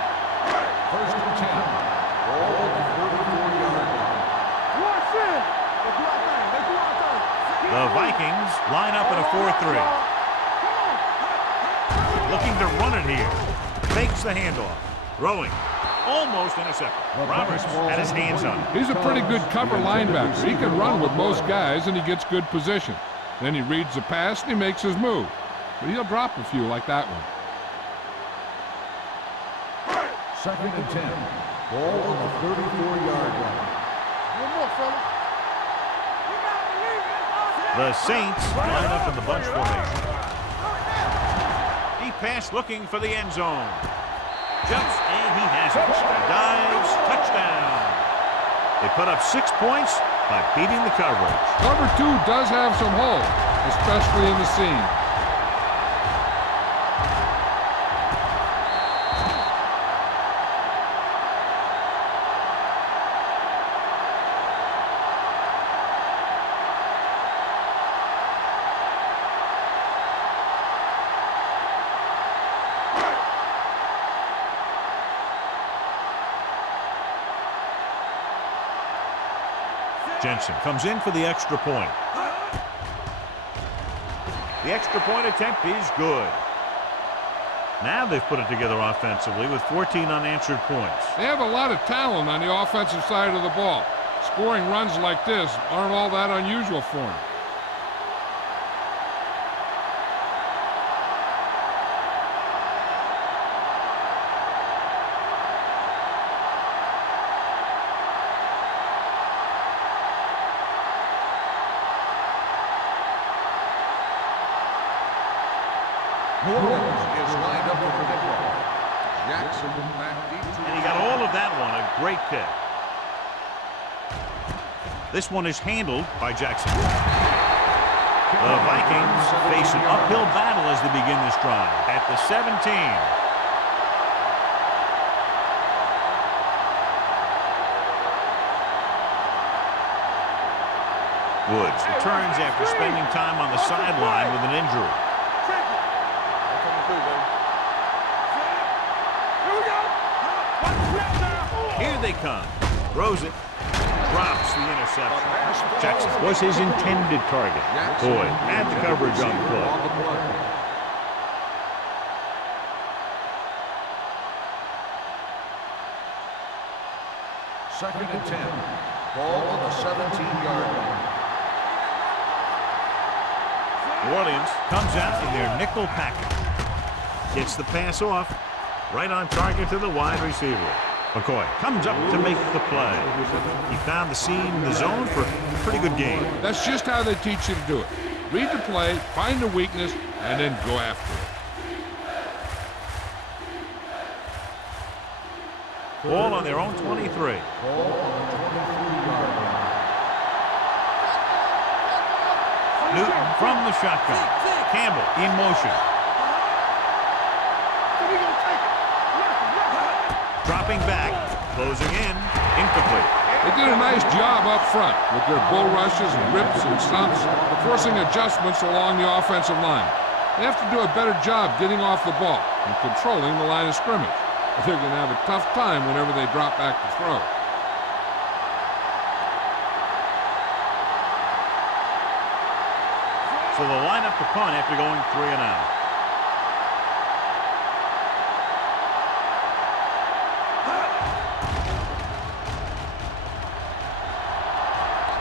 First and 10. Ball on the 44-yard line. The Vikings line up in a 4-3. Looking to run it here. Fakes the handoff. Throwing. Almost intercepted. Roberts had his hands on it. He's a pretty good cover linebacker. He can run with most guys, and he gets good position. Then he reads the pass, and he makes his move. But he'll drop a few like that one. Second and 10. Ball on the 34-yard line. One more, fellas. The Saints line up in the bunch formation. Deep pass looking for the end zone. Jumps, and he has it. Dives, touchdown. They put up 6 points by beating the coverage. Cover 2 does have some holes, especially in the seam. Jensen comes in for the extra point. The extra point attempt is good. Now they've put it together offensively with 14 unanswered points. They have a lot of talent on the offensive side of the ball. Scoring runs like this aren't all that unusual for them. New Orleans is lined up for the kickoff. Jackson back deep. And he got all of that one. A great kick. This one is handled by Jackson. The Vikings face an uphill battle as they begin this drive at the 17. Woods returns after spending time on the sideline with an injury. Here they come. Throws it. Drops the interception. Jackson was his intended target. Boyd had the coverage on the play. Second and 10. Ball on the 17-yard line. New Orleans comes out in their nickel package. Gets the pass off. Right on target to the wide receiver. McCoy comes up to make the play. He found the seam in the zone for a pretty good game. That's just how they teach you to do it. Read the play, find the weakness, and then go after it. Ball on their own 23. Ball on the 23-yard line. Newton from the shotgun. Campbell in motion. Dropping back, closing in, incomplete. They did a nice job up front with their bull rushes and rips and stunts, forcing adjustments along the offensive line. They have to do a better job getting off the ball and controlling the line of scrimmage. They're going to have a tough time whenever they drop back to throw. So they'll line up the punt after going 3 and out.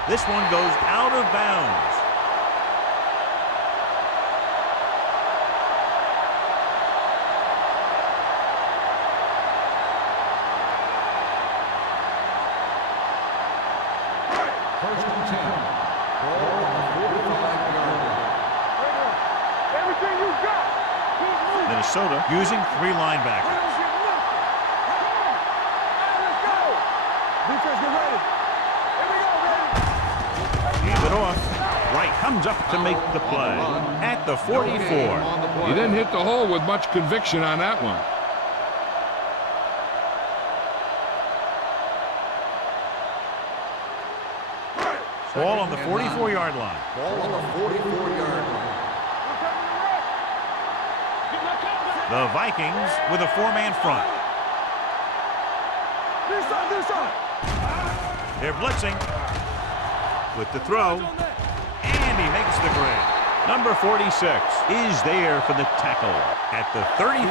This one goes out of bounds. First and 10. Ball on the 45-yard line. Everything you got. Keep moving. Minnesota using 3 linebackers. Let's go. Defense, get ready. Here we go, ready. Hand it off. Wright comes up to make the play at the 44. He didn't hit the hole with much conviction on that one. Ball on the 44-yard line. Ball on the 44-yard line. The Vikings with a 4-man front. This side. They're blitzing with the throw, and he makes the grab. Number 46 is there for the tackle at the 33.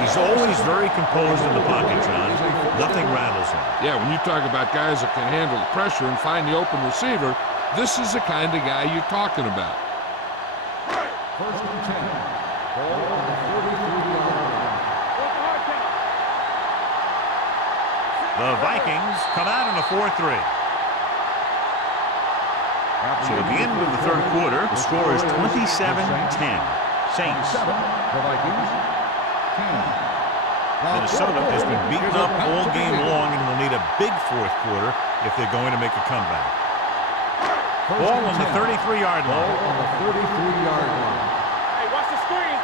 He's always very composed in the pocket, John. Nothing rattles him. Yeah, when you talk about guys that can handle the pressure and find the open receiver, this is the kind of guy you're talking about. First and 10. Ball on the 43-yard line. The Vikings come out in a 4-3. So at the end of the third quarter, the score is 27-10. Saints. The Vikings, 10. Minnesota has been beaten up all game long and will need a big fourth quarter if they're going to make a comeback. Ball on the 33-yard Ball line. on the 33-yard line. Hey, watch the screen.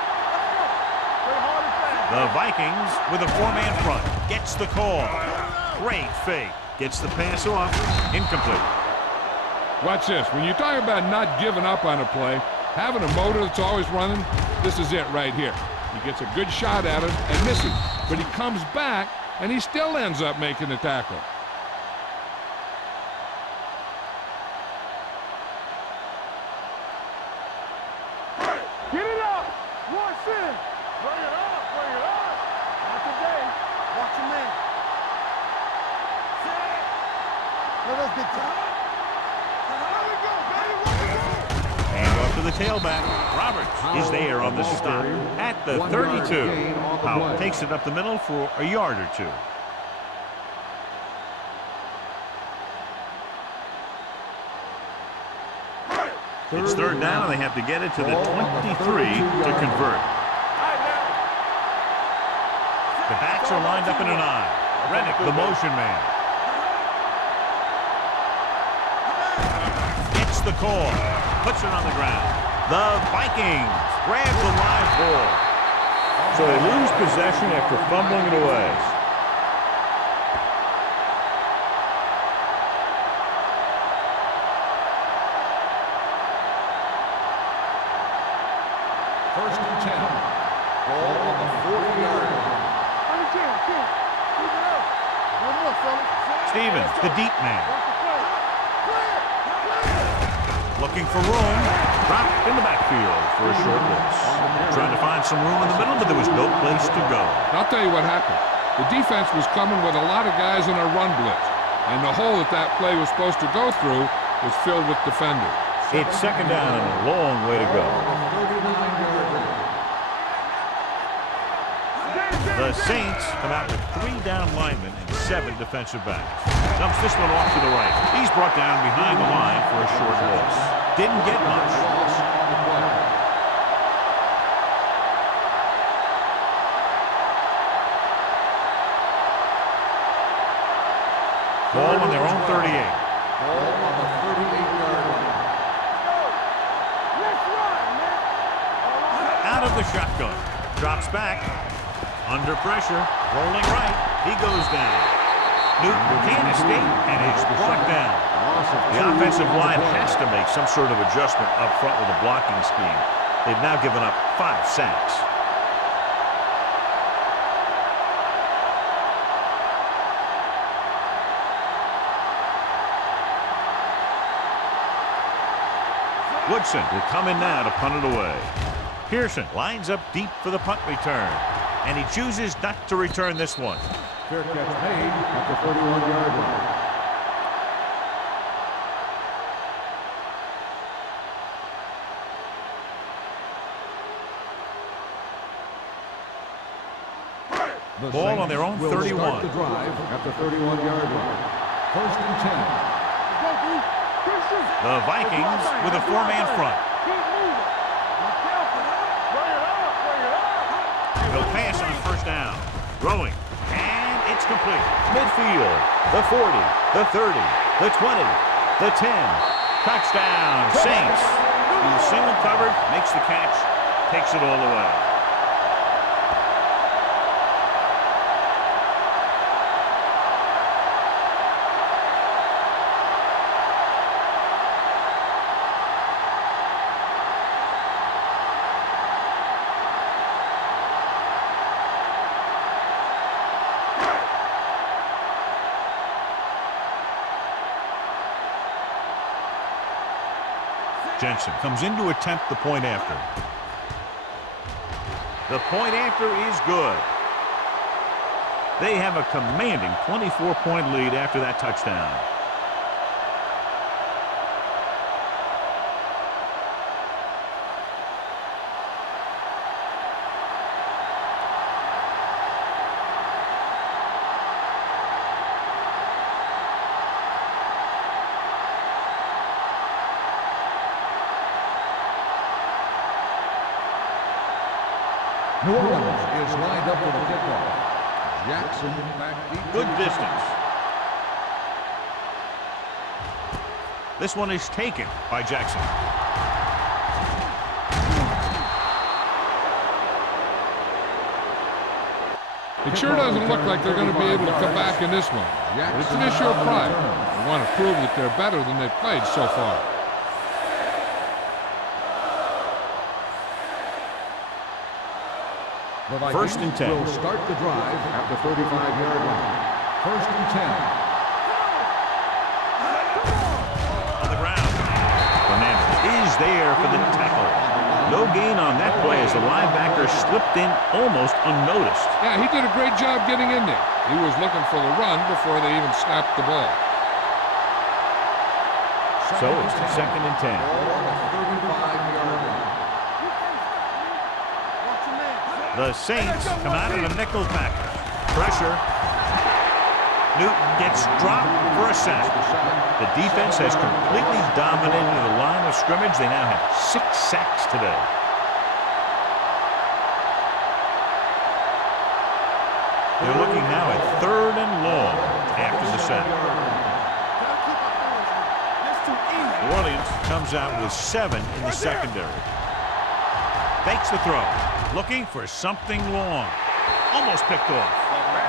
Play hard and fast. The Vikings with a 4-man front. Gets the call. Great fake. Gets the pass off. Incomplete. Watch this. When you talk about not giving up on a play, having a motor that's always running, this is it right here. He gets a good shot at it and misses. But he comes back, and he still ends up making the tackle. Get it up. Watch in. Bring it up. Not today. Watch your man. Let us get time. Hand off to the tailback. Roberts is there on the stop at the 32. Powell takes it up the middle for a yard or two. It's third down, and they have to get it to the 23 to convert. The backs are lined up in an eye. Reddick, the motion man. Gets the call. Puts it on the ground. The Vikings grab the live ball. So they lose possession after fumbling it away. First and 10. Ball on the 40-yard line. Stevens, the deep man. Looking for room. Dropped in the backfield for a short loss. Trying to find some room in the middle, but there was no place to go. I'll tell you what happened. The defense was coming with a lot of guys in a run blitz, and the hole that play was supposed to go through was filled with defenders. It's second down and a long way to go. The Saints come out with 3 down linemen and 7 defensive backs. Dumps this one off to the right. He's brought down behind the line for a short loss. Didn't get much. Ball on their own 38. Ball on the 38-yard line. Out of the shotgun. Drops back. Under pressure. Rolling right. He goes down. Newton can't escape and is brought down. The offensive line has to make some sort of adjustment up front with a blocking scheme. They've now given up 5 sacks. Woodson will come in now to punt it away. Pearson lines up deep for the punt return, and he chooses not to return this one. Fair catch made at the 31-yard line. Ball on their own 31. Start the drive at the 31-yard line. First and 10. The Vikings with a four-man front. Keep moving. Be careful. Bring it up. Bring it up. They'll pass on first down. Throwing. And it's complete. Midfield. The 40. The 30. The 20. The 10. Touchdown, Saints. He's single covered, makes the catch, takes it all the way. Jensen comes in to attempt the point after. The point after is good. They have a commanding 24-point lead after that touchdown. New Orleans is lined up for the kickoff. Jackson back deep. Good distance. This one is taken by Jackson. It sure doesn't look like they're going to be able to come back in this one. But it's an issue of pride. They want to prove that they're better than they've played so far. First and 10. Will start the drive at the 35-yard line. First and 10. On the ground. Fernandez is there for the tackle. No gain on that play as the linebacker slipped in almost unnoticed. Yeah, he did a great job getting in there. He was looking for the run before they even snapped the ball. So it's second and 10. Ball on the 35-yard line. The Saints come out of the nickel package. Pressure. Newton gets dropped for a sack. The defense has completely dominated the line of scrimmage. They now have 6 sacks today. They're looking now at third and long after the sack. New Orleans comes out with 7 in the secondary. Fakes the throw. Looking for something long. Almost picked off.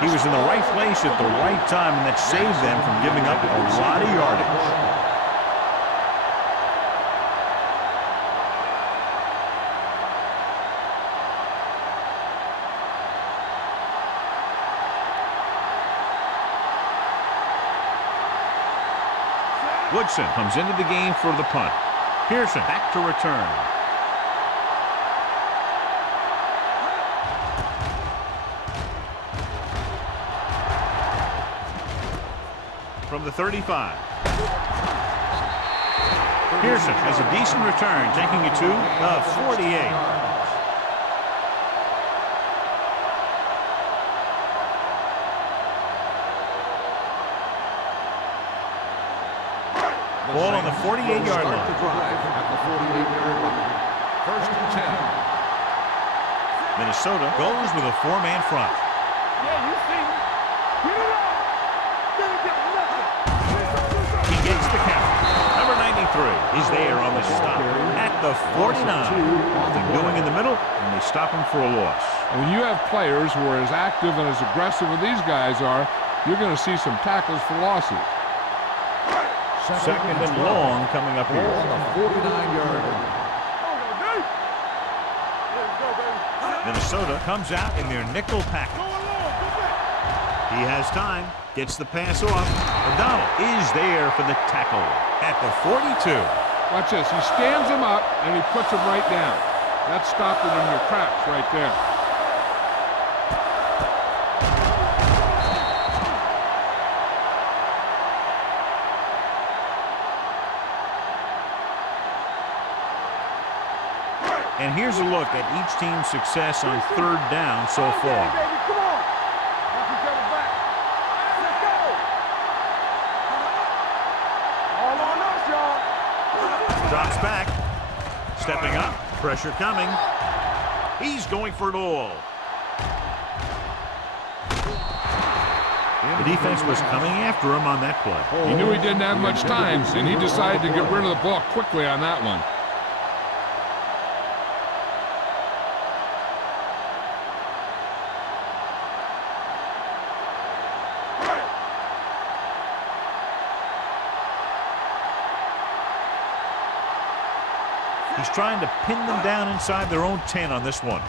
He was in the right place at the right time, and that saved them from giving up a lot of yardage. Woodson comes into the game for the punt. Pearson back to return. From the 35. Pearson has a decent return, taking it to the 48. Ball on the 48-yard line. The drive at the 48-yard line. First and 10. Minnesota goes with a 4-man front. Yeah, you see me. Get it up. They ain't got nothing. He gets the count. Number 93 is there on the stop at the 49. Nothing doing in the middle, and they stop him for a loss. And when you have players who are as active and as aggressive as these guys are, you're going to see some tackles for losses. Second and long coming up here. On the 49-yard line. Minnesota comes out in their nickel package. He has time, gets the pass off. O'Donnell is there for the tackle at the 42. Watch this. He stands him up, and he puts him right down. That stopped it in your tracks right there. And here's a look at each team's success on third down so far. Come on. Watch each other back. Let's go. All on us, y'all. back. Stepping up. Pressure coming. He's going for it all. The defense was coming after him on that play. He knew he didn't have much time, and he decided to get rid of the ball quickly on that one. He's trying to pin them down inside their own 10 on this one.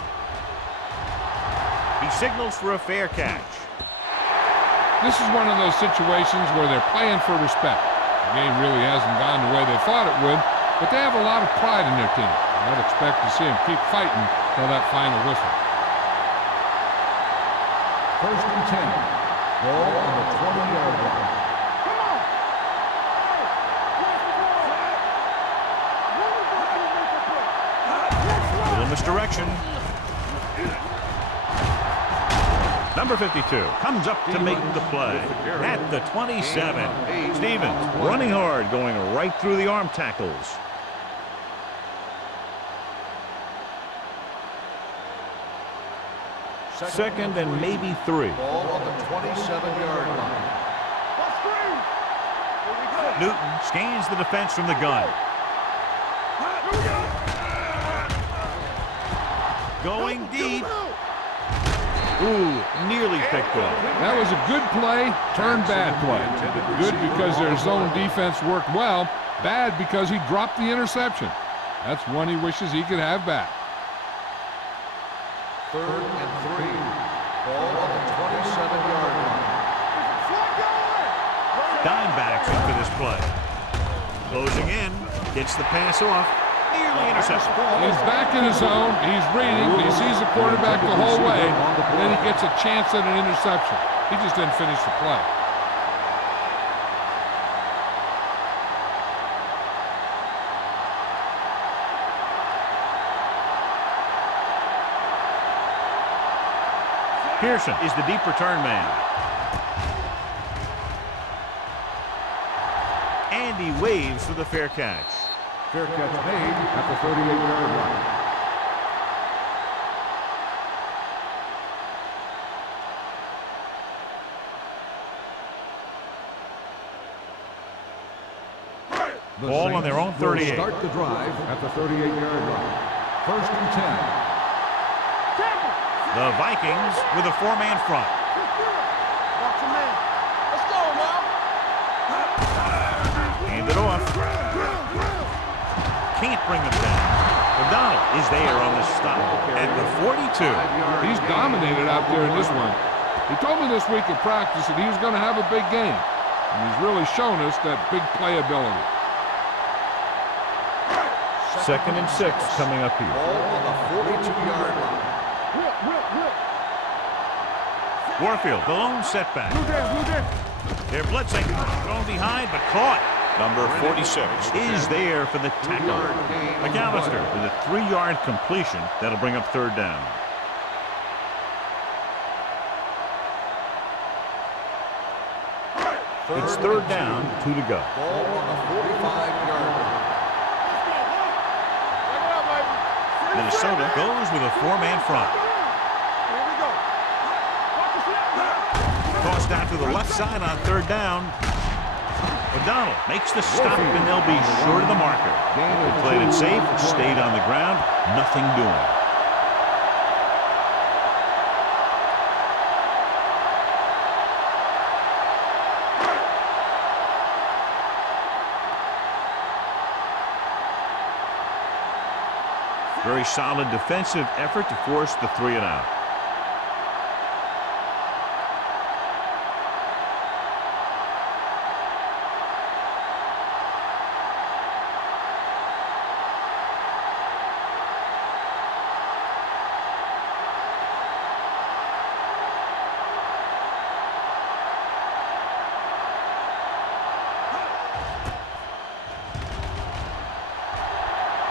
He signals for a fair catch. This is one of those situations where they're playing for respect. The game really hasn't gone the way they thought it would, but they have a lot of pride in their team. I'd expect to see them keep fighting till that final whistle. 1st and 10. Ball on the 20-yard line. Little misdirection. Number 52 comes up to make the play at the 27. Stevens running hard, going right through the arm tackles. Second and maybe 3. Ball on the 27-yard line. Newton scans the defense from the gun. Going deep. Ooh, nearly picked off. That was a good play, turned bad play. Good because their zone defense worked well. Bad because he dropped the interception. That's one he wishes he could have back. 3rd and 3. Ball on the 27-yard line. Dimebacks in for this play. Closing in, gets the pass off. Nearly intercepted. He's back in his zone. He's reading. He sees the quarterback the whole way. And then he gets a chance at an interception. He just didn't finish the play. Pearson is the deep return man. And he waves for the fair catch. Fair catch made at the 38-yard line. Ball on their own 38. Start the drive at the 38-yard line. 1st and 10. The Vikings with a 4-man front. Let's go, now. Hand it off. Can't bring them down. O'Donnell is there on the stop at the 42. He's dominated out there in this one. He told me this week at practice that he was going to have a big game. And he's really shown us that big playability. 2nd and 6 coming up here. Ball on the 42-yard line. Warfield, the lone setback. They're blitzing. Thrown behind, but caught. Number 46 is there for the tackle. McAllister with a 3-yard completion. That'll bring up 3rd down. It's 3rd down, 2 to go. Ball on the 45-yard line. Minnesota goes with a 4-man front. Tossed out to the left side on 3rd down. O'Donnell makes the stop, and they'll be short of the marker. They played it safe, stayed on the ground, nothing doing. Very solid defensive effort to force the 3 and out.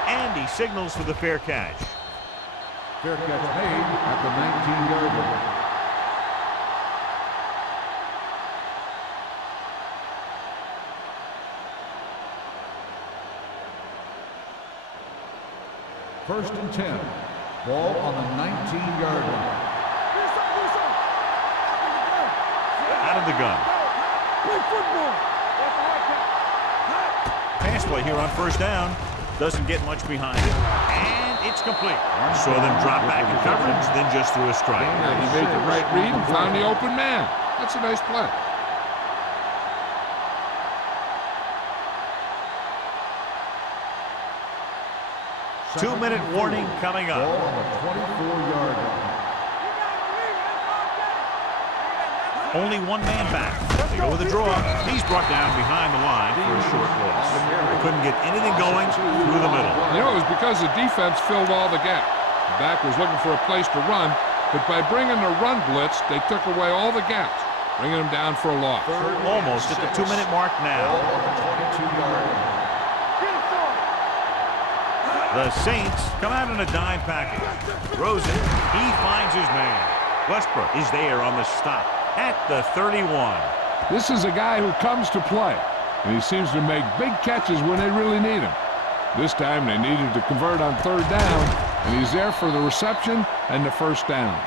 And he signals for the fair catch. Fair catch made at the 19-yard line. First and 10. Ball on the 19-yard line. Out of the gun. Pass play here on first down. Doesn't get much behind it. And it's complete. Saw them drop back in coverage, then just threw a strike. Yeah, he made the right read and found the open man. That's a nice play. Two-minute warning coming up. Ball on the 24-yard line. Only one man back. They go with a draw. He's brought down behind the line for a short loss. They couldn't get anything going through the middle. You know, it was because the defense filled all the gaps. The back was looking for a place to run, but by bringing the run blitz, they took away all the gaps, bringing them down for a loss. Almost at the 2-minute mark now. Ball on the 22-yard line. The Saints come out in a dime package. Rosen, he finds his man. Westbrook is there on the stop at the 31. This is a guy who comes to play, and he seems to make big catches when they really need him. This time they needed to convert on third down, and he's there for the reception and the first down.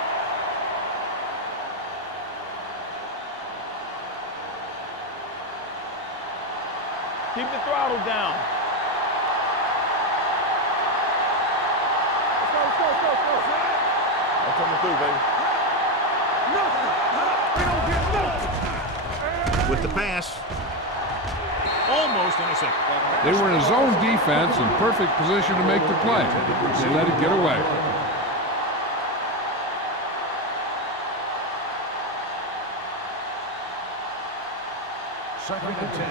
Keep the throttle down. Let's go. I'm coming through, baby. With the pass. Almost intercepted. They were in a zone defense in perfect position to make the play. They let it get away. Second and 10.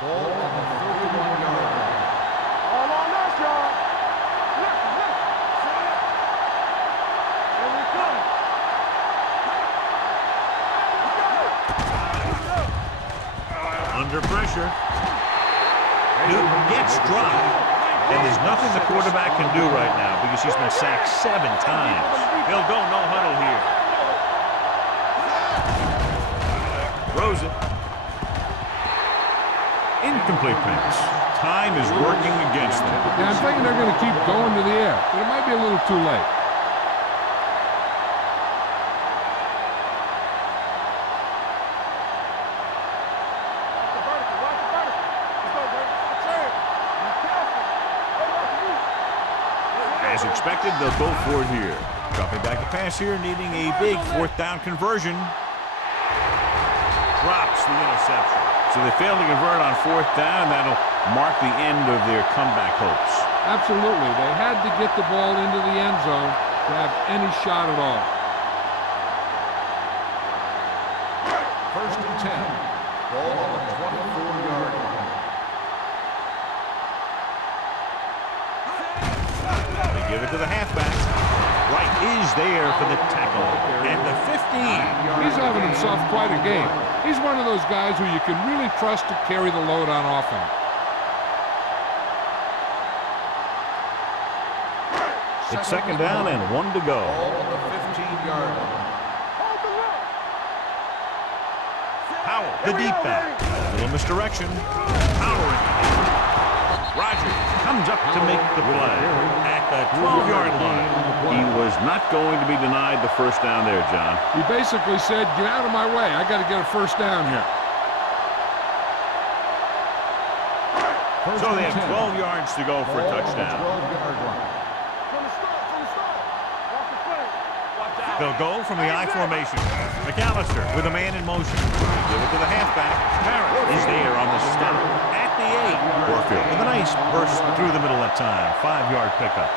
Ball on the 31-yard line. All on us, y'all. Here we come. Under pressure. Newton gets dropped. And there's nothing the quarterback can do right now because he's been sacked 7 times. They'll go no huddle here. Rosen. Incomplete pass. Time is working against them. Yeah, I'm thinking they're going to keep going to the air, but it might be a little too late. As expected, they'll go for it here. Dropping back to pass here, needing a big fourth down conversion. Drops the interception. So they fail to convert on fourth down, and that'll mark the end of their comeback hopes. Absolutely. They had to get the ball into the end zone to have any shot at all. First and 10. Ball on the 24-yard line. They give it to the halfback. Wright is there for the tackle. And the 15. He's having himself quite a game. He's one of those guys who you can really trust to carry the load on offense. It's second down and 1 to go. Ball on the 15-yard line. Powell, the deep back. A little misdirection. Powering. Rogers comes up to make the play at the 12-yard line. He was not going to be denied the first down there, John. He basically said, get out of my way. I got to get a first down here. So they have 12 yards to go for a touchdown. They'll go from the I formation. McAllister with a man in motion. Give it to the halfback. Parrott is there on the stop at the 8. Warfield with a nice burst through the middle that time. 5-yard pickup.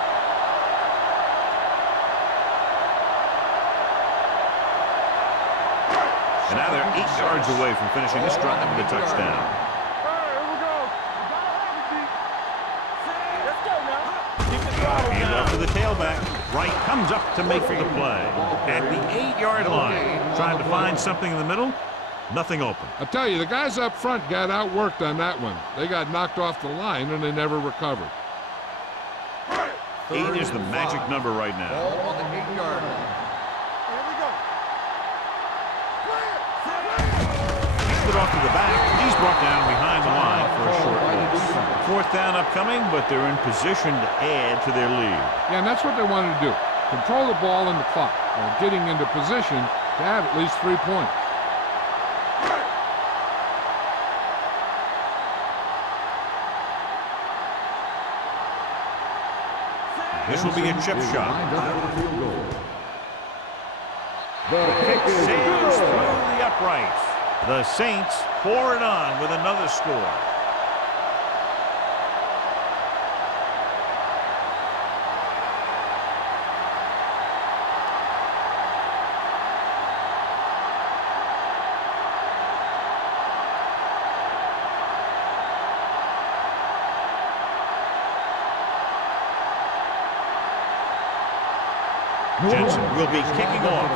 And now they're 8 yards away from finishing this drive with a touchdown. Hand off to the tailback. Wright comes up to make the play. At the 8-yard line. Trying to find something in the middle. Nothing open. I'll tell you, the guys up front got outworked on that one. They got knocked off the line and they never recovered. 8 is the magic number right now. Ball on the 8-yard line. He's put off to the back. He's brought down behind the line for a short loss. Fourth down upcoming, but they're in position to add to their lead. Yeah, and that's what they wanted to do. Control the ball and the clock while getting into position to have at least 3 points. This will be a chip shot. The kick is Sails through good. the uprights. The Saints pour it on with another score. Jensen will be kicking off.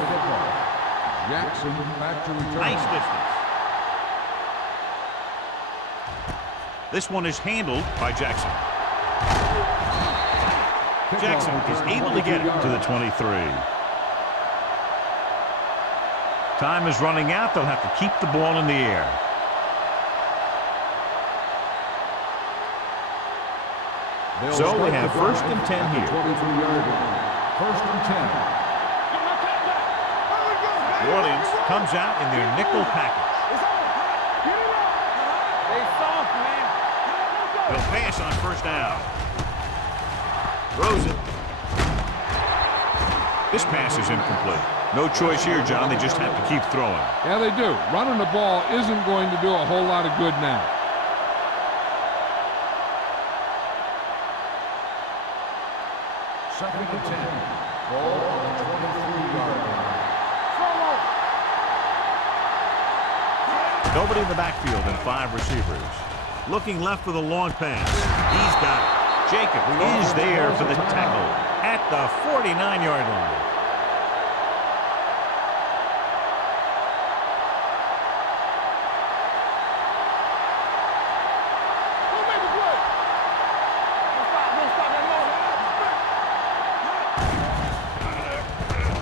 Jackson back to return. Nice distance. This one is handled by Jackson. Jackson is able to get it to the 23. Time is running out. They'll have to keep the ball in the air. So we have first and 10 here. 23-yard line. First and 10. New Orleans comes out in their nickel package. They'll pass on first down. Throws it. This pass is incomplete. No choice here, John. They just have to keep throwing. Yeah, they do. Running the ball isn't going to do a whole lot of good now. Second and 10. Ball on the 23-yard line. Nobody in the backfield and 5 receivers. Looking left for the long pass. He's got it. Jacob is there for the tackle at the 49-yard line.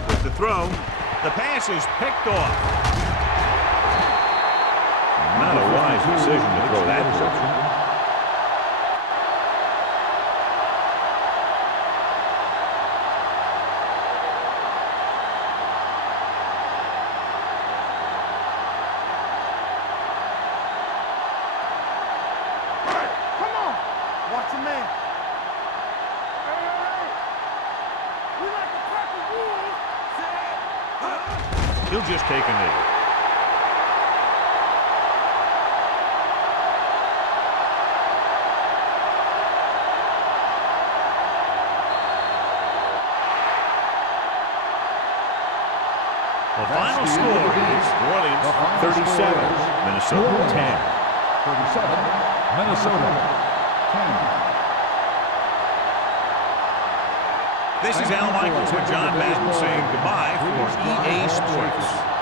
With the throw, the pass is picked off. Not a wise decision to throw that interception. Come on. Watch your man. Hey. We like to crack the rules. He'll just take a knee. The final score is New Orleans 37, Minnesota 10. 37, Minnesota 10. This is Al Michaels with John Madden saying goodbye for EA Sports.